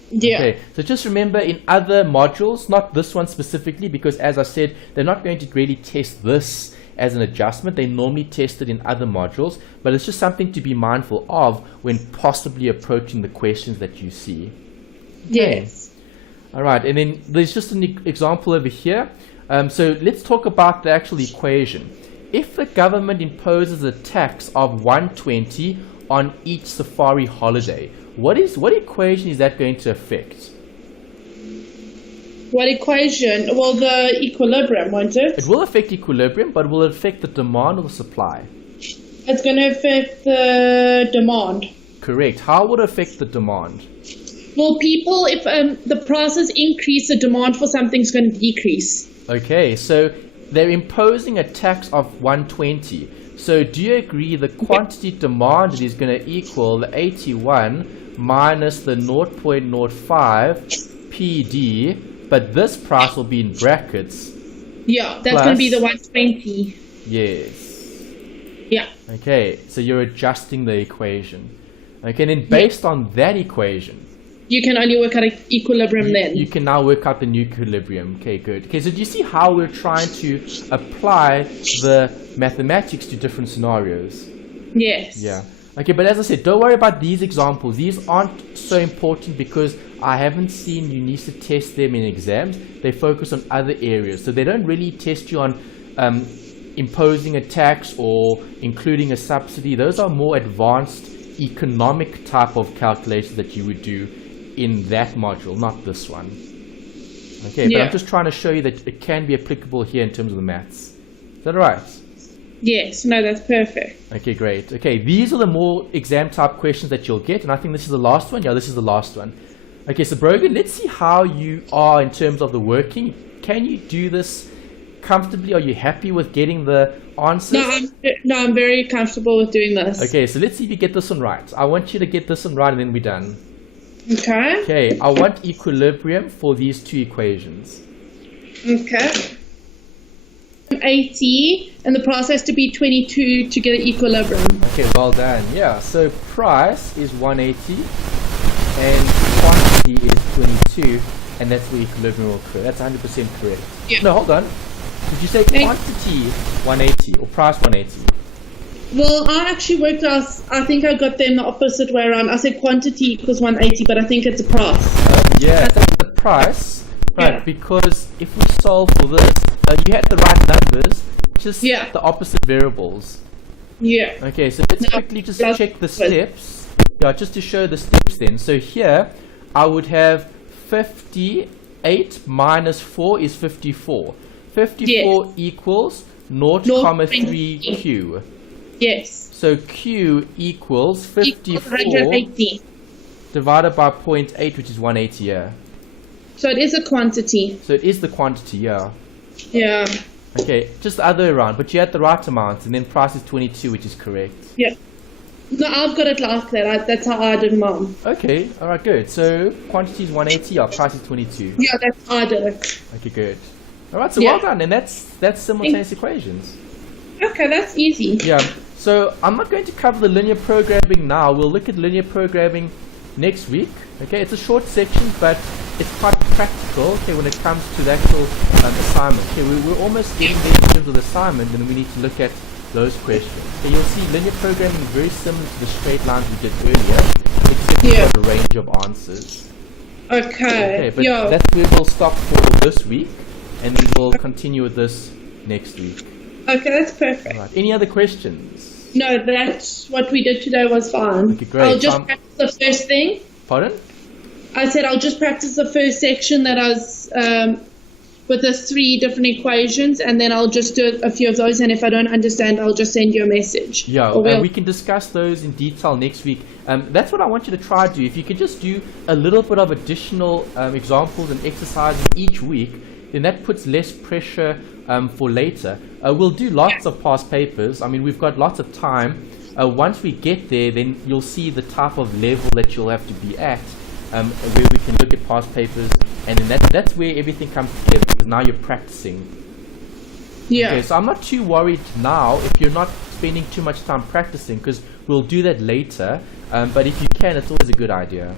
Yeah. Okay, so just remember in other modules, not this one specifically, because as I said, they're not going to really test this as an adjustment. They normally test it in other modules, but it's just something to be mindful of when possibly approaching the questions that you see. Okay. Yes. All right, and then there's just an example over here. So let's talk about the actual equation. If the government imposes a tax of 120 on each safari holiday, what equation is that going to affect? What equation? Well, the equilibrium, won't it? It will affect equilibrium, but will it affect the demand or the supply? It's going to affect the demand. Correct. How would it affect the demand? Well, people, if the prices increase, the demand for something's going to decrease. Okay, so they're imposing a tax of 120. So do you agree the quantity demanded is going to equal the 81 minus the 0.05 PD, but this price will be in brackets? Yeah, that's going to be the 120. Yes. Yeah. Okay, so you're adjusting the equation. Okay, and then based on that equation, you can only work out equilibrium then. You can now work out the new equilibrium. Okay, good. Okay, so do you see how we're trying to apply the mathematics to different scenarios? Yes. Yeah. Okay, but as I said, don't worry about these examples. These aren't so important because I haven't seen UNISA test them in exams. They focus on other areas. So they don't really test you on imposing a tax or including a subsidy. Those are more advanced economic type of calculations that you would do in that module, not this one. Okay, but I'm just trying to show you that it can be applicable here in terms of the maths. Is that all right? Yes, no, that's perfect. Okay, great. Okay, these are the more exam type questions that you'll get, and I think this is the last one. Yeah, this is the last one. Okay, so Brogan, let's see how you are in terms of the working. Can you do this comfortably? Are you happy with getting the answers? No, I'm very comfortable with doing this. Okay, so let's see if you get this one right. I want you to get this one right and then we're done. Okay. Okay, I want equilibrium for these two equations. Okay. 80 and the price has to be 22 to get an equilibrium. Okay, well done. Yeah, so price is 180 and quantity is 22, and that's where equilibrium will occur. That's 100% correct. Yeah. No, hold on. Did you say quantity 180 or price 180? Well, I actually worked out, I think I got them the opposite way around. I said quantity equals 180, but I think it's a price. Yeah, it's the price. Right, because if we solve for this, you had the right numbers, just the opposite variables. Yeah. Okay, so let's quickly just check the steps. Yeah, just to show the steps then. So here, I would have 58 minus 4 is 54. 54 equals 0.3 Q. Yes. So Q equals 54 divided by 0.8, which is 180, yeah. So it is a quantity. So it is the quantity, yeah. Yeah. Okay, just the other way around, but you had the right amount, and then price is 22, which is correct. Yeah. No, I've got it like that. That's how I did mine. Okay, alright, good. So quantity is 180, our price is 22. Yeah, that's how I did it. Okay, good. Alright, so well done, and that's simultaneous equations. Okay, that's easy. Yeah, so I'm not going to cover the linear programming now. We'll look at linear programming next week. Okay, it's a short section, but it's quite practical, okay, when it comes to the actual assignment. Okay, we're almost getting there in terms of the assignment, and we need to look at those questions. Okay, you'll see linear programming is very similar to the straight lines we did earlier, except for the range of answers. Okay, but that's where we'll stop for this week, and then we'll continue with this next week. Okay, that's perfect. Right. Any other questions? No, that's what we did today was fine. Okay, great. I'll just practice the first thing. Pardon? I said I'll just practice the first section that I was with the 3 different equations, and then I'll just do a few of those, and if I don't understand, I'll just send you a message. Yeah, we can discuss those in detail next week. That's what I want you to try to do. If you could just do a little bit of additional examples and exercises each week, then that puts less pressure for later. We'll do lots of past papers. I mean, we've got lots of time. Once we get there, then you'll see the type of level that you'll have to be at, where we can look at past papers, and then that's where everything comes together, because now you're practicing. Yeah. Okay, so I'm not too worried now if you're not spending too much time practicing, because we'll do that later. But if you can, it's always a good idea.